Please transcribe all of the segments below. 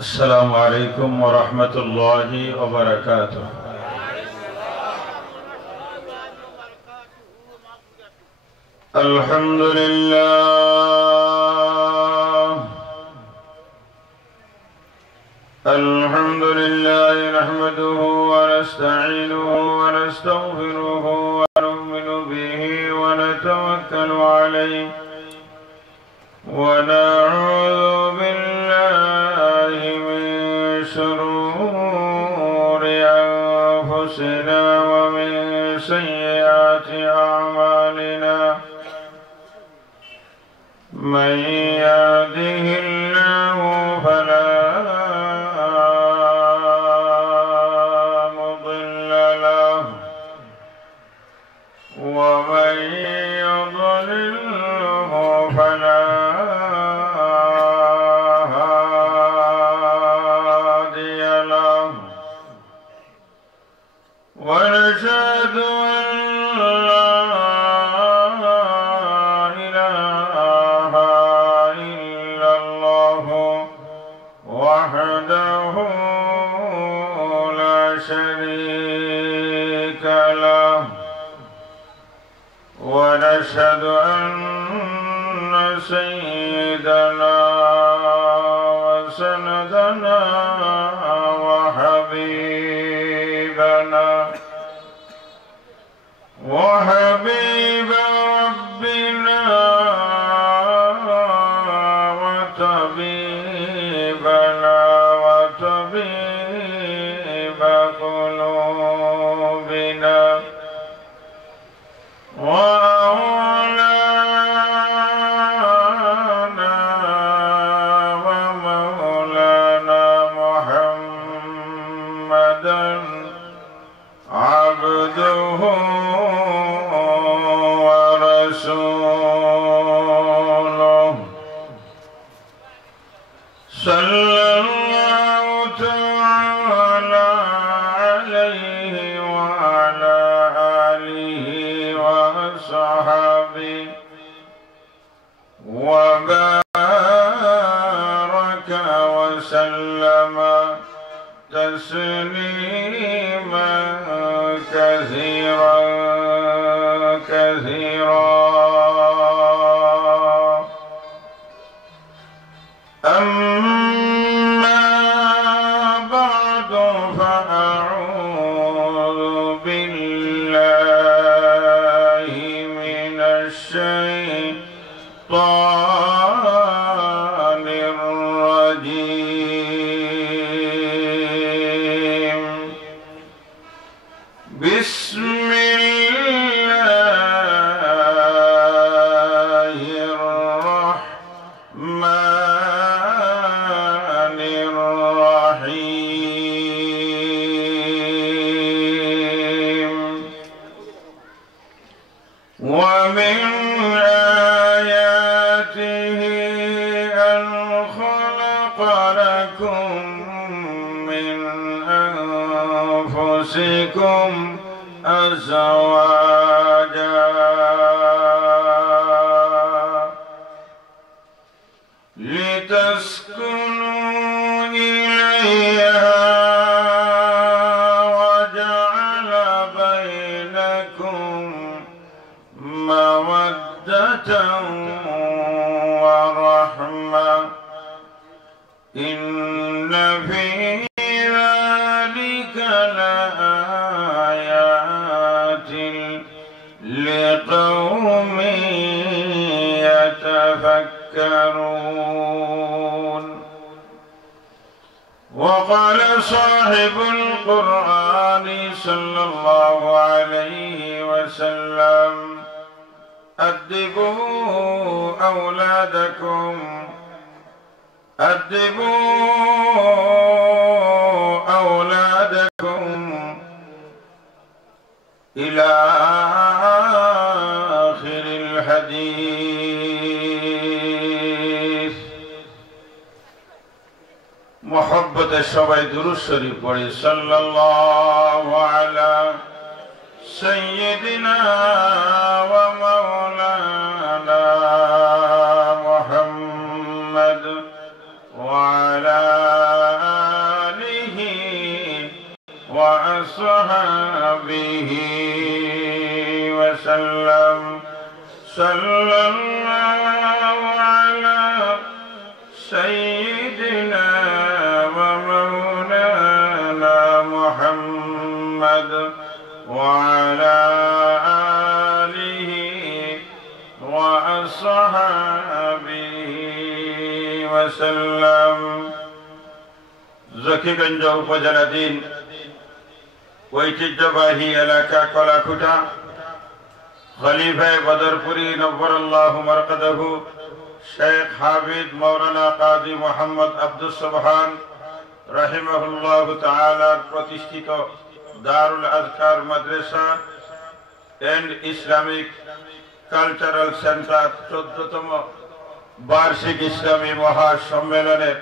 السلام عليكم ورحمة الله وبركاته. الحمد لله نحمده ونستعينه ونستغفره ونؤمن به ونتوكل عليه ونعوذ بالله من شرور أنفسنا ومن سيئات أعمالنا من يهده الله فلا مضل له ومن يضلله فلا هادي له ونشهد أن لا إله إلا الله وحده لا شريك له ونشهد أن سيدنا وسندنا وحبيب ربنا وطبيبنا وطبيب قلوبنا وأولانا ومولانا محمدا عبده ورسوله صلى الله تعالى عليه وعلى آله وصحبه وبارك وسلم تسليما كثيرا أما بعد فأعوذ بالله من الشيطان الرجيم. بسم الله الرحمن الرحيم. ومن آياته أن خلق لكم من أنفسكم أزواجا لتسكنوا إليها وجعل بينكم مودة ورحمة إن في ذلك لآيات لقوم يتفكرون. وقال صاحب القرآن صلى الله عليه وسلم أدبوا أولادكم إلى آخر الحديث. محبت সবাই দুরূদ শরীফ পড়ে সাল্লাল্লাহু আলা সাইয়্যিদিনা ওয়া মাওলানা মুহাম্মদ ওয়া আলা وصحبه وسلم صلى الله على سيدنا ومولانا محمد وعلى آله وأصحابه وسلم জকিগঞ্জ উপজেলাধীন ঐতিহ্যবাহী এলাকা কলাকুটা খলিফায়ে বদরপুরি নব্বরাল্লাহু মারকাদাহু শেখ হাফিজ মাওলানা কাজী মোহাম্মদ আব্দুস সুবহান রাহিমাহুল্লাহু তাআলা প্রতিষ্ঠিত দারুল আযকার মাদ্রাসা এন্ড ইসলামিক কালচারাল সেন্টার 14তম বার্ষিক ইসলামী মহাসম্মেলনের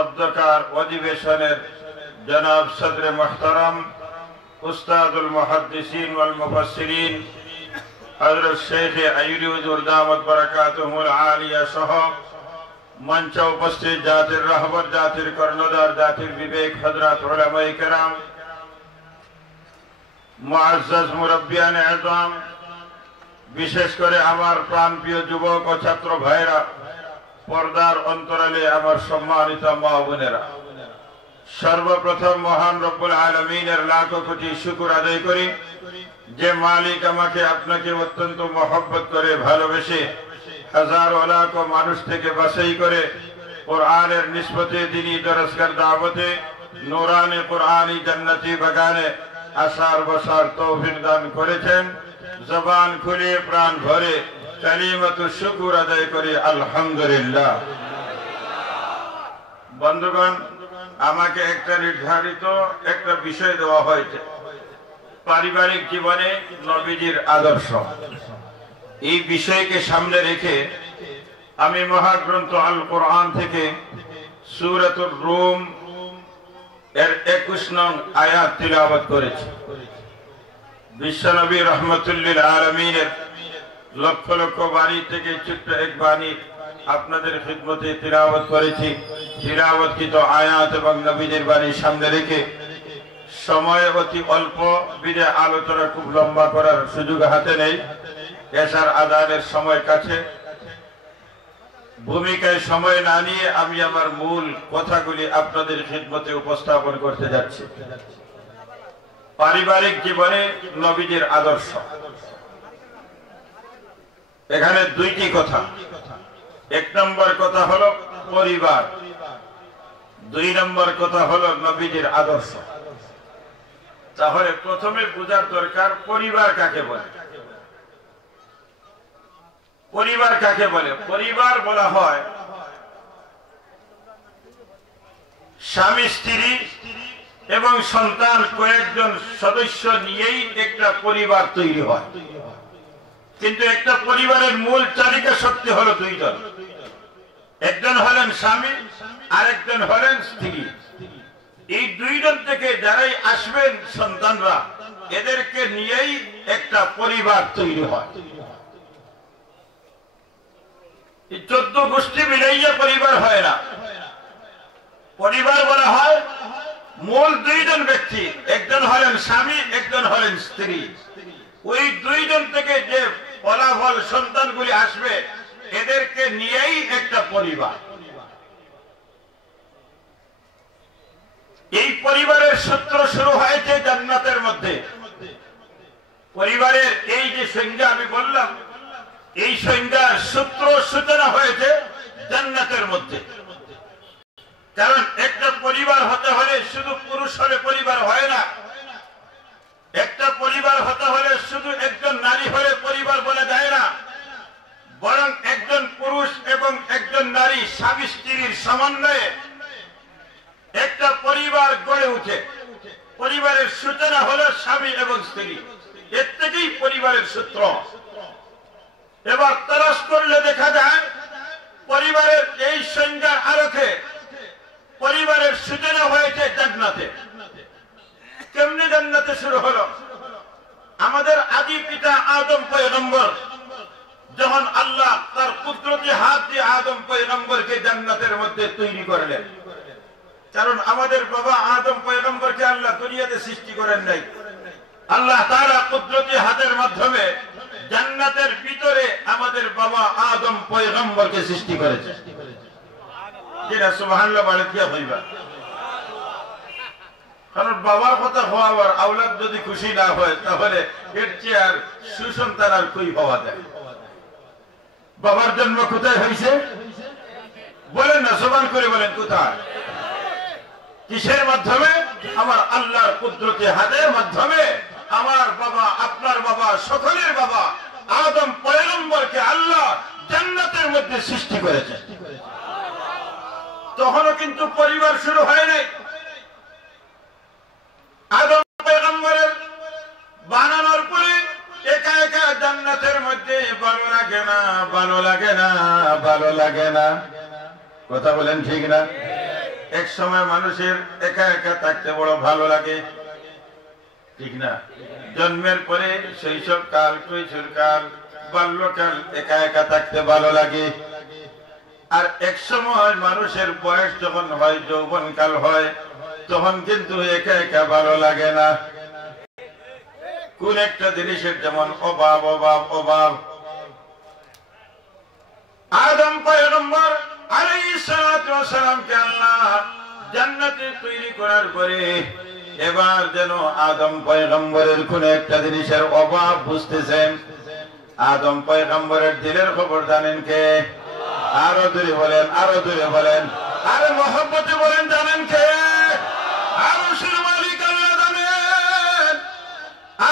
অধ্যকার অধিবেশনের জনাব সদরে মুহতারাম উস্তাদুল মুহাদ্দিসিন ওয়াল মুফাসসিরিন হযরত শেখ আইয়ুবী হুজুর দামাত বারাকাতুহুল আলিয়া সহ মঞ্চে উপস্থিত জাতির রাহবর, জাতির কর্ণধার, জাতির বিবেক হযরত উলামায়ে কেরাম, মুআজ্জাজ মুরব্বিয়ানে আযম, বিশেষ করে আমার প্রাণপ্রিয় যুবক ও ছাত্র ভাইরা, পর্দার অন্তরালে আমার সম্মানিত মা বোনেরা, সর্বপ্রথম মহান রব্বুল আলামিনের লাখো কোটি শুকর আদায় করি যে মালিক আমাকে আপনাকে অত্যন্ত মহব্বত করে ভালোবেসে হাজারো লাখো মানুষ থেকে বাছাই করে কোরআনের নিসবতে দ্বীনি দরসগার দাওয়াতে নূরানি কোরআনি জান্নাতি বাগানে আসার বসার তৌফিক দান করেছেন। জবান খুলে প্রাণ ভরে কালিমাতু শুকর আদায় করি আলহামদুলিল্লাহ। বন্ধুগণ, আমাকে একটা নির্ধারিত একটা বিষয় দেওয়া হয়েছে, পারিবারিক জীবনে নবীজির আদর্শ। এই বিষয়কে সামনে রেখে আমি মহাগ্রন্থ আল কোরআন থেকে সূরাতুর রুম এর 21 নং আয়াত তিলাওয়াত করেছি। বিশ্বনবী রহমতুল্লিল আলামিনের লক্ষ লক্ষ বাণী থেকে ছোট্ট এক বাণী আপনাদের খিদমতে তিলাওয়াত করেছি। তিলাওয়াতকৃত আয়াত এবং নবীজির বাণী সামনে রেখে সময় অতি অল্প, বিদায় আলোচনা খুব লম্বা করার সুযোগ হাতে নেই। এশার আযানের সময় কাছে, ভূমিকায় সময় না নিয়ে আমি আমার মূল কথাগুলি আপনাদের খিদমতে উপস্থাপন করতে যাচ্ছি। পারিবারিক জীবনে নবীজির আদর্শ। এখানে দুইটি কথা। এক নম্বর কথা হলো পরিবার, 2 নম্বর কথা হলো নবীজির আদর্শ। তাহলে প্রথমে বোঝার দরকার পরিবার কাকে বলে। পরিবার কাকে বলে? পরিবার বলা হয় স্বামী স্ত্রী এবং সন্তান কয়েকজন সদস্য নিয়েই একটা পরিবার তৈরি হয়। কিন্তু একটা পরিবারের মূল চালিকা শক্তি হলো 2 জন। একজন হলেন স্বামী, আরেকজন হলেন স্ত্রী। এই 2 জন থেকে যারাই আসবেন সন্তানরা, এদেরকে নিয়েই একটা পরিবার তৈরি হয়। এই 14 গোষ্ঠী মিলাইয়া পরিবার হয় না। পরিবার বলা হয় মূল 2 জন ব্যক্তি, একজন হলেন স্বামী, একজন হলেন স্ত্রী। ওই 2 জন থেকে যে ফলাফল সন্তানগুলি আসবে, এদেরকে নিয়েই একটা পরিবার। এই পরিবারের সূত্র শুরু হয়েছে জান্নাতের মধ্যে। পরিবারের এই যে সংজ্ঞা আমি বললাম, এই সংজ্ঞার সূত্র সূচনা হয়েছে জান্নাতের মধ্যে। কারণ একটা পরিবার হতে হলে শুধু পুরুষ হলে পরিবার হয় না। একটা পরিবার হতে হলে শুধু একজন নারী হলে পরিবার বলা যায় না, বরং একজন পুরুষ এবং একজন নারী স্বামী স্ত্রীর সমন্বয়ে একটা পরিবার গড়ে ওঠে। পরিবারের সূচনা হলো স্বামী এবং স্ত্রী, এর থেকেই পরিবারের সূত্র। এবার তলাশ করলে দেখা যায় পরিবারের এই সংজ্ঞার আলোকে পরিবারের সূচনা হয়েছে জান্নাতে। কেমনে জান্নাতে শুরু হলো? আমাদের আদি পিতা আদম পয়গম্বর যখন আল্লাহ তার কুদরতি হাত দিয়ে আদম পয়গম্বরকে জান্নাতের মধ্যে তৈরি করলেন, কারণ কারণ আমাদের বাবা আদম পয়গম্বরকে আল্লাহ দুনিয়াতে সৃষ্টি করেন নাই। আল্লাহ তাআলা কুদরতি হাতের মাধ্যমে জান্নাতের ভিতরে আমাদের বাবা আদম পয়গম্বরকে সৃষ্টি করেছে। যেটা সুবহানাল্লাহ বলে কি হইবা, কারণ বাবার কথা হওয়ার আওলাদ যদি খুশি না হয় তাহলে এর চেয়ে আর সুসন্তান আর কই হওয়া যায়। বাবার জন্ম কোথায় হয়েছে বলেন না, জবান করে বলেন কোথায়? কিসের মাধ্যমে? আমার আল্লাহর কুদরতি হাতের মাধ্যমে আমার বাবা, আপনার বাবা, সকলের বাবা আদম পয়গম্বরকে আল্লাহ জান্নাতের মধ্যে সৃষ্টি করেছে। তখনও কিন্তু পরিবার শুরু হয় নাই। আদম পয়গম্বরের বানানোর পরে একা একা জান্নাতের মধ্যে ভালো লাগে না, ভালো লাগে না, ভালো লাগে না। কথা বলেন ঠিক না? এক সময় মানুষের একা একা থাকতে বড় ভালো লাগে, ঠিক না? জন্মের পরে শৈশবকাল, কৈশোরকাল, বাল্যকাল একা একা থাকতে ভালো লাগে। আর এক সময় মানুষের বয়স যখন হয়, যৌবনকাল হয়, তখন কিন্তু একা একা ভালো লাগে না। কোন একটা জিনিসের যেমন অভাব অভাব অভাব। আদম পয়গম্বর আলাইহিস সালাতু ওয়াস সালামকে আল্লাহ জান্নাতে তৈরি করার পরে এবার যেন আদম পয়গম্বরের কোন একটা জিনিসের অভাব বুঝতেছেন। আদম পয়গম্বরের দিলের খবর জানেন কে? আরো দূরে বলেন, আরো দূরে বলেন, আরে মহব্বতে বলেন, জানেন কে? আরশের মালিক আল্লাহ জানেন।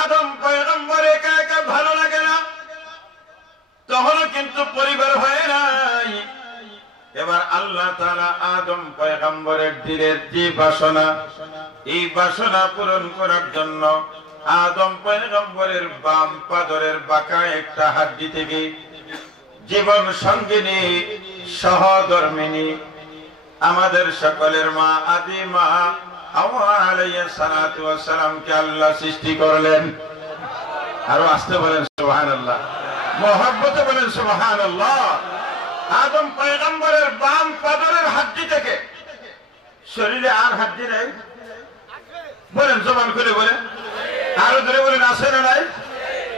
আদম পয়গম্বর একা একা ভালো লাগে না, তখনও কিন্তু পরিবার হয় নাই। এবার আল্লাহ তাআলা আদম পয়গম্বরের দিলের যে বাসনা, এই বাসনা পূরণ করার জন্য আদম পয়গম্বরের বাম পাদরের বাঁকা একটা হাড্ডি থেকে জীবন সঙ্গিনী সহধর্মিনী আমাদের সকলের মা, আদি মা হাওয়া আলাইহিস সালাতু ওয়াস সালামকে আল্লাহ সৃষ্টি করলেন। আরো আসতে বলেন সুবহানাল্লাহ, মহব্বতে বলেন সুবহানাল্লাহ। আদম পয়গম্বরের বাম পাদরের হাড্ডি থেকে, শরীরে আর হাড্ডি নাই বলেন, জবান করে বলেন, আরো ধরে বলেন, আছে না নাই?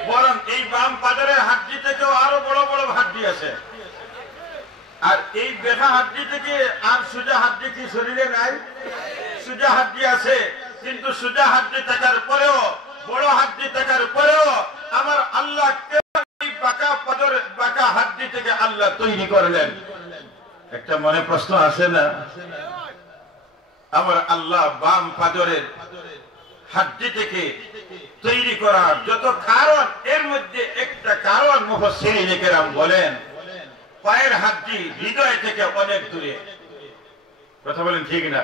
বরং এই বাম পাদরের হাড্ডি থেকেও আরো বড় বড় হাড্ডি আছে। আর এই বেঁকা হাড্ডি থেকে আর সোজা হাড্ডি কি শরীরে নাই? সোজা হাড্ডি আছে, কিন্তু সোজা হাড্ডি থাকার পরেও, বড় হাড্ডি থাকার পরেও আমার আল্লাহ বাঁকা পাদর বাঁকা হাড্ডি থেকে আল্লাহ তৈরি করলেন। একটা মনে প্রশ্ন আসে না? আমার আল্লাহ বাম পাদরের হাড্ডি থেকে তৈরি করার যত কারণ, এর মধ্যে একটা কারণ মুফাসসিরিনে কেরাম বলেন, পায়ের হাড্ডি হৃদয় থেকে অনেক দূরে। কথা বলেন ঠিক না?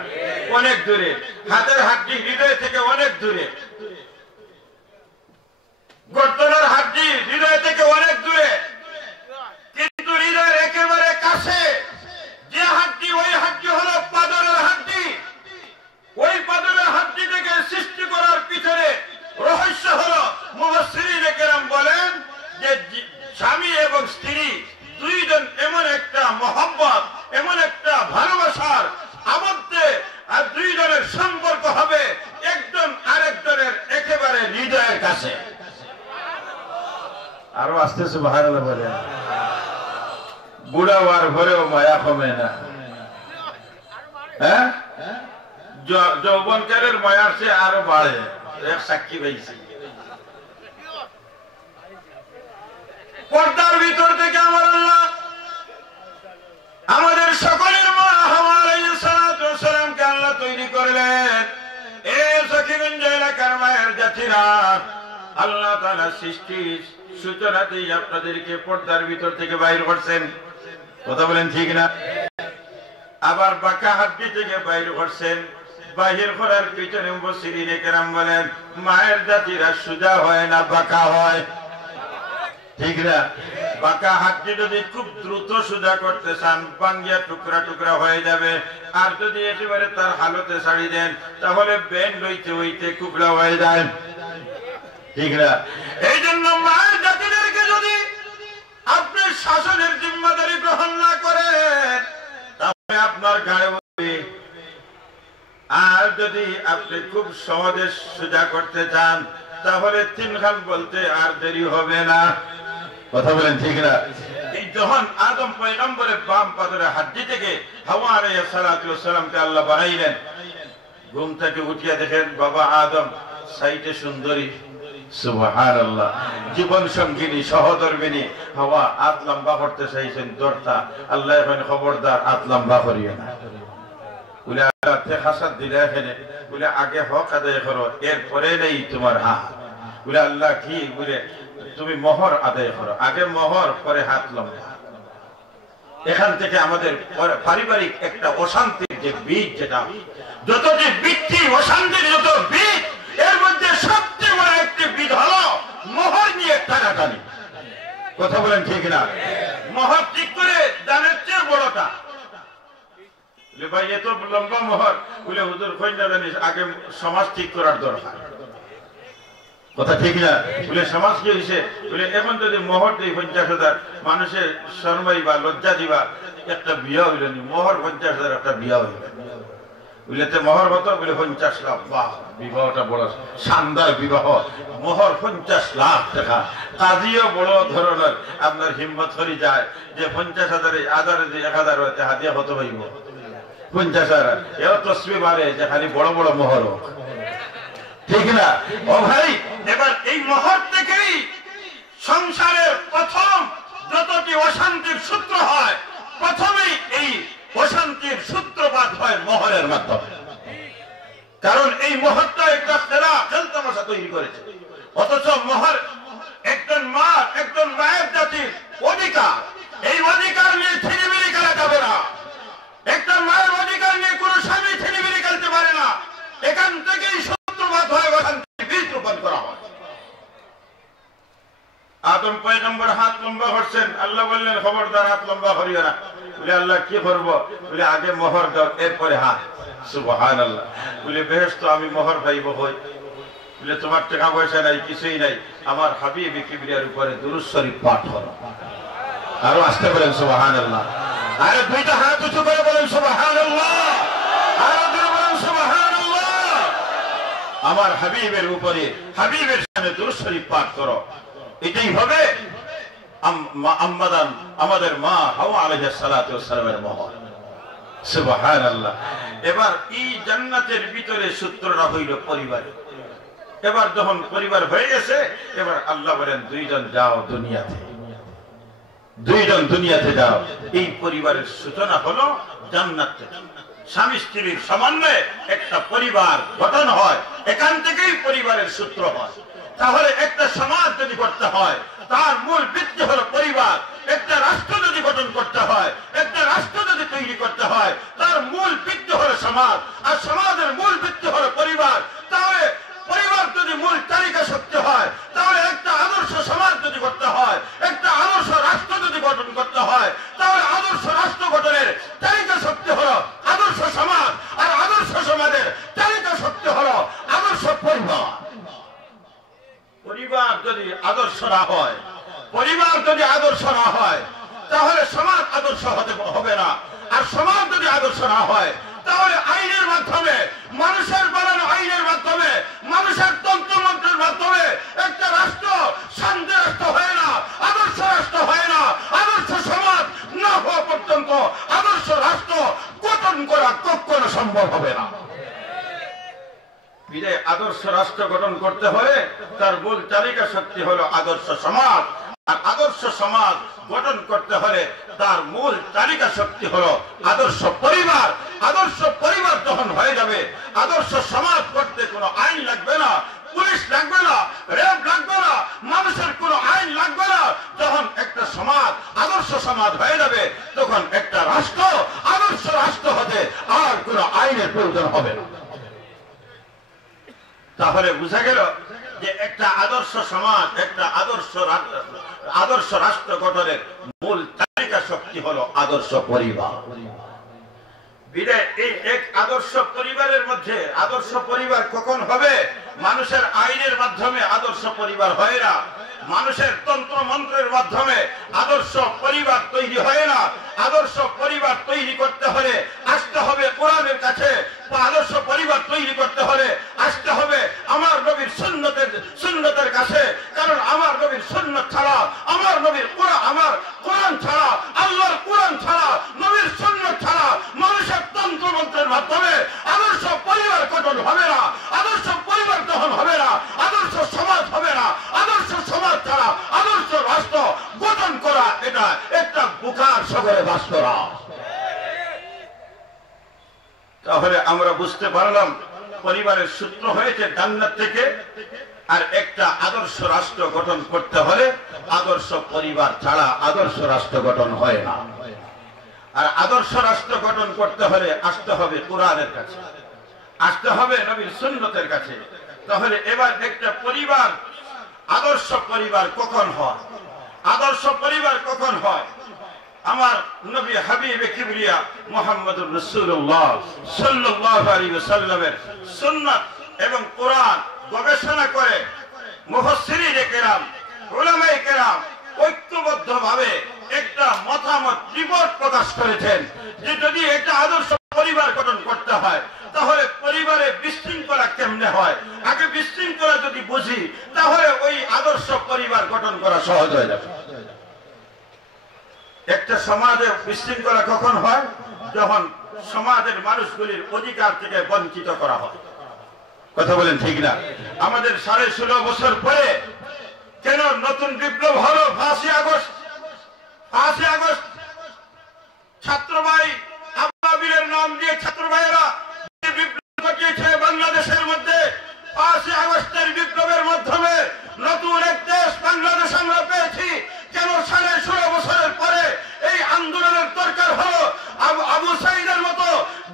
অনেক দূরে। হাতের হাড্ডি হৃদয় থেকে অনেক দূরে। গর্দনের হাড্ডি হৃদয় থেকে অনেক দূরে, কিন্তু হৃদয়ের একেবারে কাছে যে হাড্ডি, ওই হাড্ডি হলো পাদরের হাড্ডি। ওই পাদরের হাড্ডি থেকে সৃষ্টি করার পিছনে রহস্য হলো, মুফাসসিরিনে কেরাম বলেন যে স্বামী এবং স্ত্রী দুইজন এমন একটা মহব্বত, এমন একটা ভালোবাসার আবদ্ধে আর দুইজনের সম্পর্ক হবে একজন আরেকজনের একেবারে হৃদয়ের কাছে। আরো আস্তে সুবহানাল্লাহ বলেন। বুড়া হওয়ার ঘরেও মায়া কমে না, হ্যাঁ? যৌবনকালের মায়ার চেয়ে আরো বাড়ে। এক সাক্ষী পাইছি। পর্দার ভিতর থেকে আমার আল্লাহ আমাদের সকলের মা হাওয়া আলাইহিস সালাতু ওয়াস সালামকে আল্লাহ তৈরি করলেন। এ সখীগঞ্জ এলাকার মায়ের জাতিরা, আল্লাহ তাআলা সৃষ্টির সূচনাতেই আপনাদেরকে পর্দার ভিতর থেকে বাইর করছেন। কথা বলেন ঠিক না? আবার বাঁকা হাড্ডি থেকে বাইর করছেন। বাহির করার পিছনে মুফাসসিরিনে কেরাম বলেন, মায়ের জাতিরা সোজা হয় না, বাঁকা হয়, ঠিক না? বাঁকা হাড্ডি যদি খুব দ্রুত সোজা করতে চান, ভাঙ্গিয়া টুকরা টুকরা হয়ে যাবে। আর যদি একেবারে তার হালতে ছাড়ি দেন, তাহলে বেন্ড হইতে হইতে টুকরা হয়ে যায়, ঠিক না? এই জন্য মায়ের জাতিদেরকে যদি আপনি শাসনের জিম্মাদারি গ্রহণ না করেন, তাহলে আপনার গায়ে আর যদি আপনি খুব সহজে সোজা করতে চান তাহলে 3 খান বলতে আর দেরি হবে না। কথা বলেন ঠিক না? এই যখন আদম পয়গম্বরের বাম পাথরে হাড্ডি থেকে হাওয়া আলাইহিস সালাতু ওয়াস সালামকে আল্লাহ বানাইলেন, ঘুম থেকে উঠিয়া দেখেন বাবা আদম সাইটে সুন্দরী, সুবহানাল্লাহ, জীবন সঙ্গিনী সহধর্মিনী হাওয়া হাত লম্বা করতে চাইছেন দরতা, আল্লাহ এখন খবরদার হাত লম্বা করিও না। বলে আল্লাহ হাসাদ দিলে এখানে বলে আগে হক আদায় করো, এরপরে নেই তোমার হাত। বলে আল্লাহ কি? বলে তুমি মোহর আদায় করো, আগে মোহর পরে হাত লম্বা। এখান থেকে আমাদের পারিবারিক একটা অশান্তির যে বীজ, যেটা যত যে বৃত্তি অশান্তির যত বীজ, এর মধ্যে সবচেয়ে বড় একটি বীজ হলো মোহর নিয়ে টানাটানি। কথা বলেন ঠিক না? মোহর ঠিক করে দানের চেয়ে বড়টা। ভাই এত লম্বা মোহর, বলে হুজুর কইনা জানিস আগে সমাজ ঠিক করার দরকার। কথা ঠিক না? বলে সমাজ কি হয়েছে? বলে এখন যদি মোহর দিই 50,000, মানুষের শর্মাই বা লজ্জা দিবা, একটা বিয়া হইল নি, মোহর 50,000 একটা বিয়া হইল। বলে মোহর কত? বলে 50 লাখ। বাহ, বিবাহটা বড় শানদার বিবাহ, মোহর 50 লাখ টাকা। কাজীও বড় ধরনের আপনার হিম্মত করি যায় যে 50,000 আদারে যে 1000 হতে হাতিয়া কত হইব? 50,000। এও তসবি মারে যে খালি বড় বড় মোহর হোক, ঠিক না? ও ভাই, এবার এই মোহর থেকেই সংসারের প্রথম যতটি অশান্তির সূত্র হয়, প্রথমেই এই অশান্তির সূত্রপাত হয় মোহরের মাধ্যমে। কারণ এই মোহরটা একটা খেলতামাশা তৈরি করেছে। অথচ মোহর একজন মা, একজন মায়ের জাতির অধিকার। এই অধিকার নিয়ে ছিনিমিনি খেলা যাবে না। একটা মায়ের অধিকার নিয়ে কোন স্বামী ছিনিমিনি খেলতে পারে না। এখান থেকেই সূত্রপাত হয় অশান্তির বীজ রোপণ করা হয়। আদম পয়গম্বর হাত লম্বা করছেন, আল্লাহ বললেন খবরদার হাত লম্বা করিও না। বলে আল্লাহ কি করব? বলে আগে মোহর দাও, এরপরে হাত। সুবহানাল্লাহ। বলে বেহেশত আমি মোহর পাইব কই? বলে তোমার টাকা পয়সা নাই, কিছুই নাই, আমার হাবিব কিবরিয়ার উপরে দুরূদ শরীফ পাঠ করো। আরো আসতে বলেন সুবহানাল্লাহ। আরে দুইটা হাত উঁচু করে বলেন সুবহানাল্লাহ। আরো জোরে বলেন সুবহানাল্লাহ। আমার হাবিবের উপরে, হাবিবের সামনে দুরূদ শরীফ পাঠ করো। এটাই হবে আমাদের মা হাওয়া আলাইহিস সালাতু ওয়াস সালামের মোহর। সুবহানাল্লাহ। এবার এই জান্নাতের ভিতরে সূত্রটা হইল পরিবার। এবার যখন পরিবার হয়ে গেছে, এবার আল্লাহ বলেন দুইজন যাও দুনিয়াতে, দুইজন দুনিয়াতে যাও। এই পরিবারের সূচনা হলো জান্নাত থেকে। স্বামী স্ত্রীর সমন্বয়ে একটা পরিবার গঠন হয়, এখান থেকেই পরিবারের সূত্র হয়। তাহলে একটা সমাজ যদি করতে হয়, তার মূল ভিত্তি হলো পরিবার। একটা রাষ্ট্র যদি গঠন করতে হয়, একটা রাষ্ট্র যদি তৈরি করতে হয়, তার মূল ভিত্তি হলো সমাজ, আর সমাজের মূল ভিত্তি হলো পরিবার। তাহলে পরিবার যদি মূল তালিকা শক্তি হয়, তাহলে একটা আদর্শ সমাজ যদি করতে হয়, একটা আদর্শ রাষ্ট্র যদি গঠন করতে হয়, তাহলে আদর্শ রাষ্ট্র গঠনের তালিকা শক্তি হলো আদর্শ সমাজ, আর আদর্শ সমাজের তালিকা শক্তি হলো আদর্শ পরিবার। পরিবার যদি আদর্শ না হয়, পরিবার যদি আদর্শ না হয়, তাহলে সমাজ আদর্শ হবে না। আর সমাজ যদি আদর্শ না হয়, তাহলে আইনের মাধ্যমে, মানুষের বানানো আইনের মাধ্যমে, মানুষের তন্ত্রমন্ত্রের মাধ্যমে একটা রাষ্ট্র শান্তি রাষ্ট্র হয় না, আদর্শ রাষ্ট্র হয় না। আদর্শ সমাজ না হওয়া পর্যন্ত আদর্শ রাষ্ট্র গঠন করা কখনো সম্ভব হবে না। আদর্শ রাষ্ট্র গঠন করতে হলে তার মূল চালিকা শক্তি হলো আদর্শ সমাজ, আর আদর্শ সমাজ গঠন করতে হলে তার মূল চালিকা শক্তি হলো আদর্শ পরিবার। আদর্শ পরিবার যখন হয়ে যাবে, আদর্শ সমাজ করতে কোনো আইন লাগবে না, পুলিশ লাগবে না, র্যাব লাগবে না, মানুষের কোনো আইন লাগবে না। যখন একটা সমাজ আদর্শ সমাজ হয়ে যাবে, তখন একটা রাষ্ট্র আদর্শ রাষ্ট্র হতে আর কোনো আইনের প্রয়োজন হবে না। তাহলে বুঝা গেল যে একটা আদর্শ সমাজ, একটা আদর্শ রাষ্ট্র গঠনের মূল চালিকা শক্তি হলো আদর্শ পরিবার। এই এক আদর্শ পরিবারের মধ্যে, আদর্শ পরিবার কখন হবে? মানুষের আইনের মাধ্যমে আদর্শ পরিবার হয় না, মানুষের তন্ত্র মন্ত্রের মাধ্যমে আদর্শ পরিবার তৈরি হয় না। আদর্শ পরিবার তৈরি করতে হলে আসতে হবে কোরআনের কাছে। আদর্শ পরিবার রাষ্ট্ররা। তাহলে আমরা বুঝতে পারলাম পরিবারের সূত্র হয়েছে জান্নাত থেকে। আর একটা আদর্শ রাষ্ট্র গঠন করতে হলে আদর্শ পরিবার ছাড়া আদর্শ রাষ্ট্র গঠন হয় না। আর আদর্শ রাষ্ট্র গঠন করতে হলে আসতে হবে কোরআনের কাছে, আসতে হবে নবীর সুন্নতের কাছে। তাহলে এবার একটা পরিবার, আদর্শ পরিবার কখন হয়? আদর্শ পরিবার কখন হয়? আমার নবী হাবিবে কিবরিয়া মুহাম্মদুর রাসূলুল্লাহ সাল্লাল্লাহু আলাইহি ওয়াসাল্লামের সুন্নাত এবং কোরআন গবেষণা করে মুফাসসিরিনে কেরাম, উলামায়ে কেরাম ঐক্যবদ্ধভাবে একটা মতামত রিপোর্ট প্রকাশ করেছেন যে যদি একটা আদর্শ পরিবার গঠন করতে হয় তাহলে পরিবারে বিশৃঙ্খলা কেমনে হয়। আগে বিশৃঙ্খলা যদি বুঝি তাহলে ওই আদর্শ পরিবার গঠন করা সহজ হয়ে যাবে। একটা সমাজে বিশৃঙ্খলা কখন হয়? যখন সমাজের মানুষগুলির অধিকার থেকে বঞ্চিত করা হয়। কথা বলেন ঠিক না? আমাদের 16.5 বছর পরে কেন নতুন বিপ্লব হলো? 5ই আগস্ট। 5ই আগস্ট ছাত্র ভাই আব্বাবিলের নাম দিয়ে ছাত্র ভাইয়েরা বিপ্লব ঘটিয়েছে বাংলাদেশের মধ্যে। 5ই আগস্টের বিপ্লবের মাধ্যমে নতুন এক দেশ বাংলাদেশ আমরা পেয়েছি। কেন 16.5 বছরের পরে এই আন্দোলনের দরকার হলো? আবু সাইদের মতো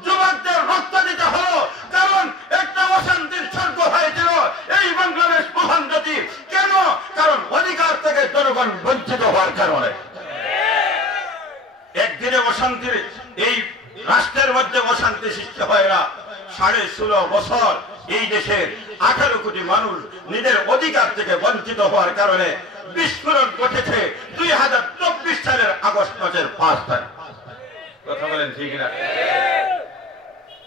যুবকদের রক্ত দিতে হলো। কারণ একটা অশান্তির স্বর্গ হয়েছিল এই বাংলাদেশ মহান জাতি। কেন? কারণ অধিকার থেকে জনগণ বঞ্চিত হওয়ার কারণে। একদিনে অশান্তির, এই রাষ্ট্রের মধ্যে অশান্তি সৃষ্টি হয় না। 16.5 বছর এই দেশের 18 কোটি মানুষ নিজের অধিকার থেকে বঞ্চিত হওয়ার কারণে বিস্ফোরণ ঘটেছে 2024 সালের আগস্ট মাসের 5 তারিখ। কথা বলেন ঠিক না?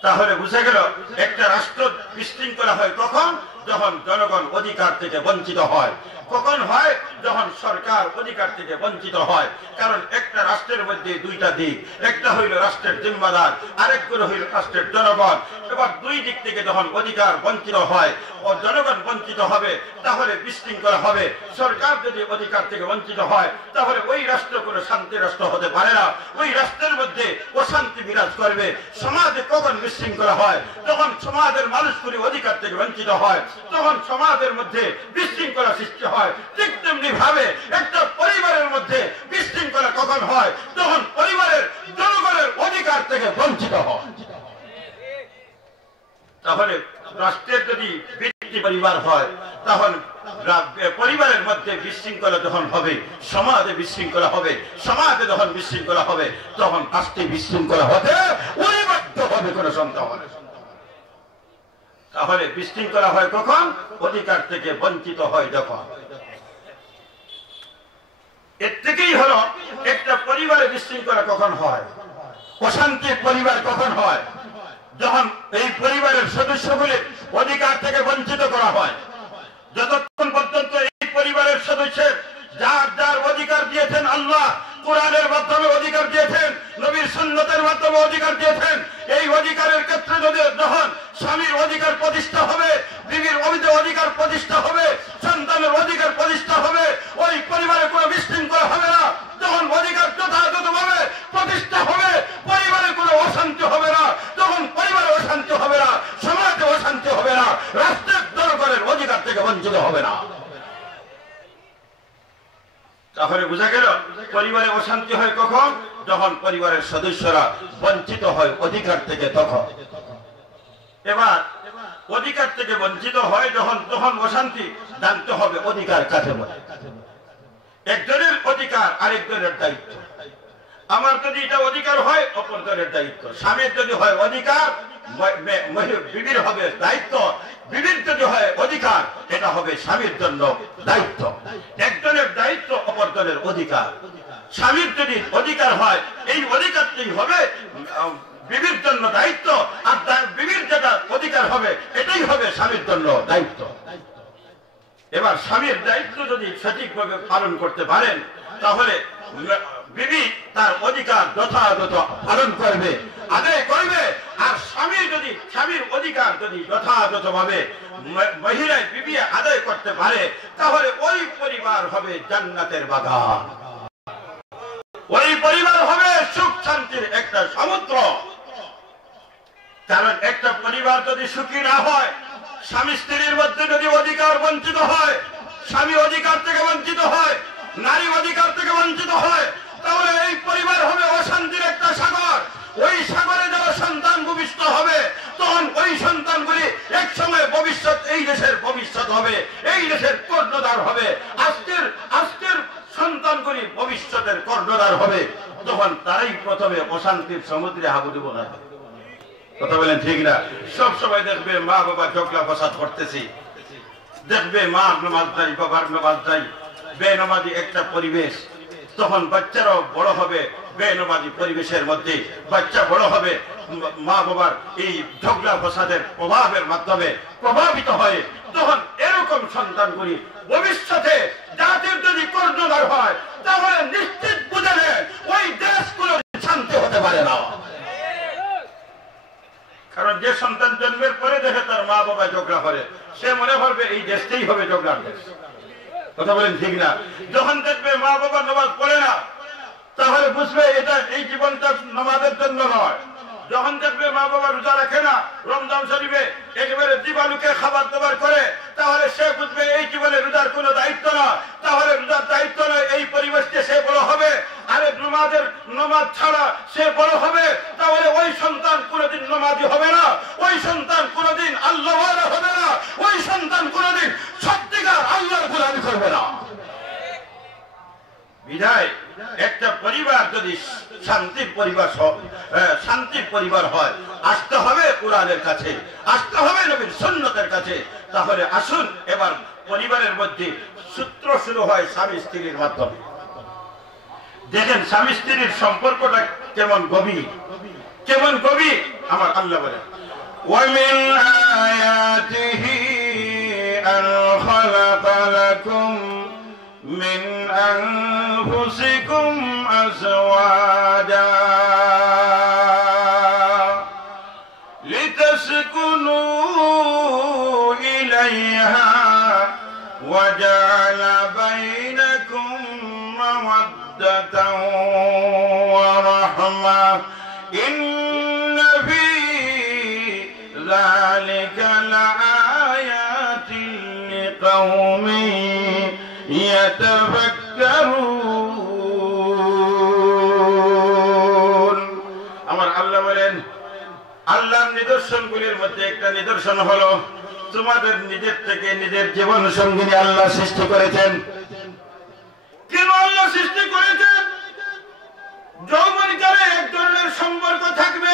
তাহলে বুঝে গেল একটা রাষ্ট্র বিশৃঙ্খলা হয় কখন? যখন জনগণ অধিকার থেকে বঞ্চিত হয়। কখন হয়? যখন সরকার অধিকার থেকে বঞ্চিত হয়। কারণ একটা রাষ্ট্রের মধ্যে দুইটা দিক, একটা হইল রাষ্ট্রের জিম্মাদার, আরেকগুলো হইল রাষ্ট্রের জনগণ। এবার দুই দিক থেকে যখন অধিকার বঞ্চিত হয় ও জনগণ বঞ্চিত হবে তাহলে বিশৃঙ্খলা হবে। সরকার যদি অধিকার থেকে বঞ্চিত হয় তাহলে ওই রাষ্ট্র কোনো শান্তি রাষ্ট্র হতে পারে না। ওই রাষ্ট্রের মধ্যে অশান্তি বিরাজ করবে। সমাজে কখন বিশৃঙ্খলা হয়? যখন সমাজের মানুষগুলি অধিকার থেকে বঞ্চিত হয়, তখন সমাজের মধ্যে বিশৃঙ্খলা সৃষ্টি হয়। ঠিক তেমনি ভাবে একটা পরিবারের মধ্যে বিশৃঙ্খলা কখন হয়? যখন পরিবারের জনগণের অধিকার থেকে বঞ্চিত হয়। তাহলে রাষ্ট্রের যদি ব্যক্তি পরিবার হয় তখন পরিবারের মধ্যে বিশৃঙ্খলা যখন হবে, সমাজে বিশৃঙ্খলা হবে। সমাজে যখন বিশৃঙ্খলা হবে তখন রাষ্ট্রে বিশৃঙ্খলা হতে অনিবার্য হবে, কোনো সন্দেহ নেই। তাহলে বিশৃঙ্খলা হয় কখন? অধিকার থেকে বঞ্চিত হয় যখন। এর থেকেই হলো একটা পরিবারে বিশৃঙ্খলা কখন হয়, অশান্তির পরিবার কখন হয়? যখন এই পরিবারের সদস্যগুলির অধিকার থেকে বঞ্চিত করা হয়। যতক্ষণ পর্যন্ত এই পরিবারের সদস্যের যার যার অধিকার দিয়েছেন আল্লাহ, কোরআনের মাধ্যমে অধিকার দিয়েছেন, নবীর সুন্নতের মাধ্যমে অধিকার দিয়েছেন, এই অধিকারের ক্ষেত্রে যদি যখন স্বামীর অধিকার প্রতিষ্ঠা হবে, বিবির অধিকার প্রতিষ্ঠা হবে, সন্তানের অধিকার প্রতিষ্ঠা হবে, ওই পরিবারে কোনো বিশৃঙ্খলা হবে না। যখন অধিকার যথাযথভাবে প্রতিষ্ঠা হবে, পরিবারে কোনো অশান্তি হবে না। তখন পরিবারে অশান্তি হবে না, সমাজে অশান্তি হবে না, রাষ্ট্রের জনগণের অধিকার থেকে বঞ্চিত হবে না। তাহলে বোঝা গেল পরিবারে অশান্তি হয় কখন? যখন পরিবারের সদস্যরা বঞ্চিত হয় অধিকার থেকে। তখন এবার অধিকার থেকে বঞ্চিত হয় যখন, তখন অশান্তি। জানতে হবে অধিকার কাকে বলে। একজনের অধিকার আরেকজনের দায়িত্ব। আমার যদি এটা অধিকার হয় অপরজনের দায়িত্ব। স্বামীর যদি হয় অধিকার, বিবির হবে দায়িত্ব। বিবির যদি হয় অধিকার, এটা হবে স্বামীর জন্য দায়িত্ব। একজনের দায়িত্ব অপরজনের অধিকার। স্বামীর যদি অধিকার হয় এই অধিকারটি হবে বিবির জন্য দায়িত্ব, আর বিবির যেটা অধিকার হবে এটাই হবে স্বামীর জন্য দায়িত্ব। এবার স্বামীর দায়িত্ব যদি সঠিকভাবে পালন করতে পারেন তাহলে বিবি তার অধিকার যথাযথ পালন করবে, আদায় করবে। আর স্বামীর অধিকার যদি যথাযথভাবে মহিলায় বিবি আদায় করতে পারে তাহলে ওই পরিবার হবে জান্নাতের বাগান। ওই পরিবার হবে সুখ শান্তির একটা সমুদ্র। কারণ একটা পরিবার যদি সুখী না হয়, স্বামী স্ত্রীর মধ্যে যদি অধিকার বঞ্চিত হয়, স্বামী অধিকার থেকে বঞ্চিত হয়, নারী অধিকার থেকে বঞ্চিত হয়, তাহলে এই পরিবার হবে অশান্তির একটা সাগর। ওই সাগরে যারা সন্তান ভূমিষ্ঠ হবে, তখন ওই সন্তানগুলি এক সময় ভবিষ্যৎ, এই দেশের ভবিষ্যৎ হবে, এই দেশের কর্ণধার হবে। আজকের সন্তানগুলি ভবিষ্যতের কর্ণধার হবে। তখন তারাই প্রথমে অশান্তির সমুদ্রে হাবুডুবু হবে। কথা বলেন ঠিক না? সব সময় দেখবে মা বাবা ঝগড়া ফসাদ করতেছি, দেখবে মা নামাজ নাই, বাবার নামাজ নাই, বেনামাজি একটা পরিবেশ। তখন বাচ্চারাও বড় হবে বেনামাজি পরিবেশের মধ্যে। বাচ্চা বড় হবে মা বাবার এই ঝগড়া ফসাদের প্রভাবের মাধ্যমে প্রভাবিত হয়। তখন এরকম সন্তানগুলি ভবিষ্যতে জাতির যদি কর্ণধার হয়, তাহলে নিশ্চিত বুঝে নেন ওই দেশগুলো শান্তি হতে পারে না। কারণ যে সন্তান জন্মের পরে দেখে তার মা বাবা ঝগড়া করে, সে মনে করবে এই দেশটাই হবে ঝগড়ার দেশ। কথা বলেন ঠিক না? যখন দেখবে মা বাবা নামাজ পড়ে না, তাহলে বুঝবে এটা এই জীবনটা নামাজের জন্য নয়। যখন দেখবে মা বাবা রোজা রাখে না, রমজান শরীফে একেবারে দিবালুকে খাবার দাবার করে, তাহলে সে বুঝবে এই জীবনে রোজার কোনো দায়িত্ব না। তাহলে রোজার দায়িত্ব নয়, এই পরিবেশকে সে বড় হবে। আরে নামাজ ছাড়া সে বড় হবে, তাহলে ওই সন্তান কোনোদিন নামাজি হবে না, ওই সন্তান কোনোদিন আল্লাহওয়ালা হবে না, ওই সন্তান কোনোদিন সত্যিকার আল্লাহর গোলামি করবে না। বিধায় একটা পরিবার যদি শান্তির পরিবার হয়, আসতে হবে কোরআনের কাছে, আসতে হবে নবীর সুন্নতের কাছে। তাহলে আসুন এবার পরিবারের মধ্যে সূত্র শুরু হয় স্বামী স্ত্রীর মাধ্যমে। দেখেন স্বামী স্ত্রীর সম্পর্কটা কেমন গভীর, কেমন গভীর। আমার আল্লাহ বলে, ওয়ামিন আয়াতিহি আন খালাকা লাকুম মিন আনফুসিকুম আজওয়াজা লিতাসকুনু ইলাইহা ওয়া জাআলা বাইনাকুম মাওয়াদ্দাতাও ওয়া রাহমা ইন্না ফী যালিকা লাআয়াতিন লিকাওমিন ইয়াতাফাক্কারুন। আমার আল্লাহ বলেন, আল্লাহর নিদর্শনগুলির মধ্যে একটা নিদর্শন হলো তোমাদের নিজের থেকে নিজের জীবন সঙ্গিনী আল্লাহ সৃষ্টি করেছেন। কেন আল্লাহ সৃষ্টি করেছেন? যৌবনকালে এক ধরনের সম্পর্ক থাকবে,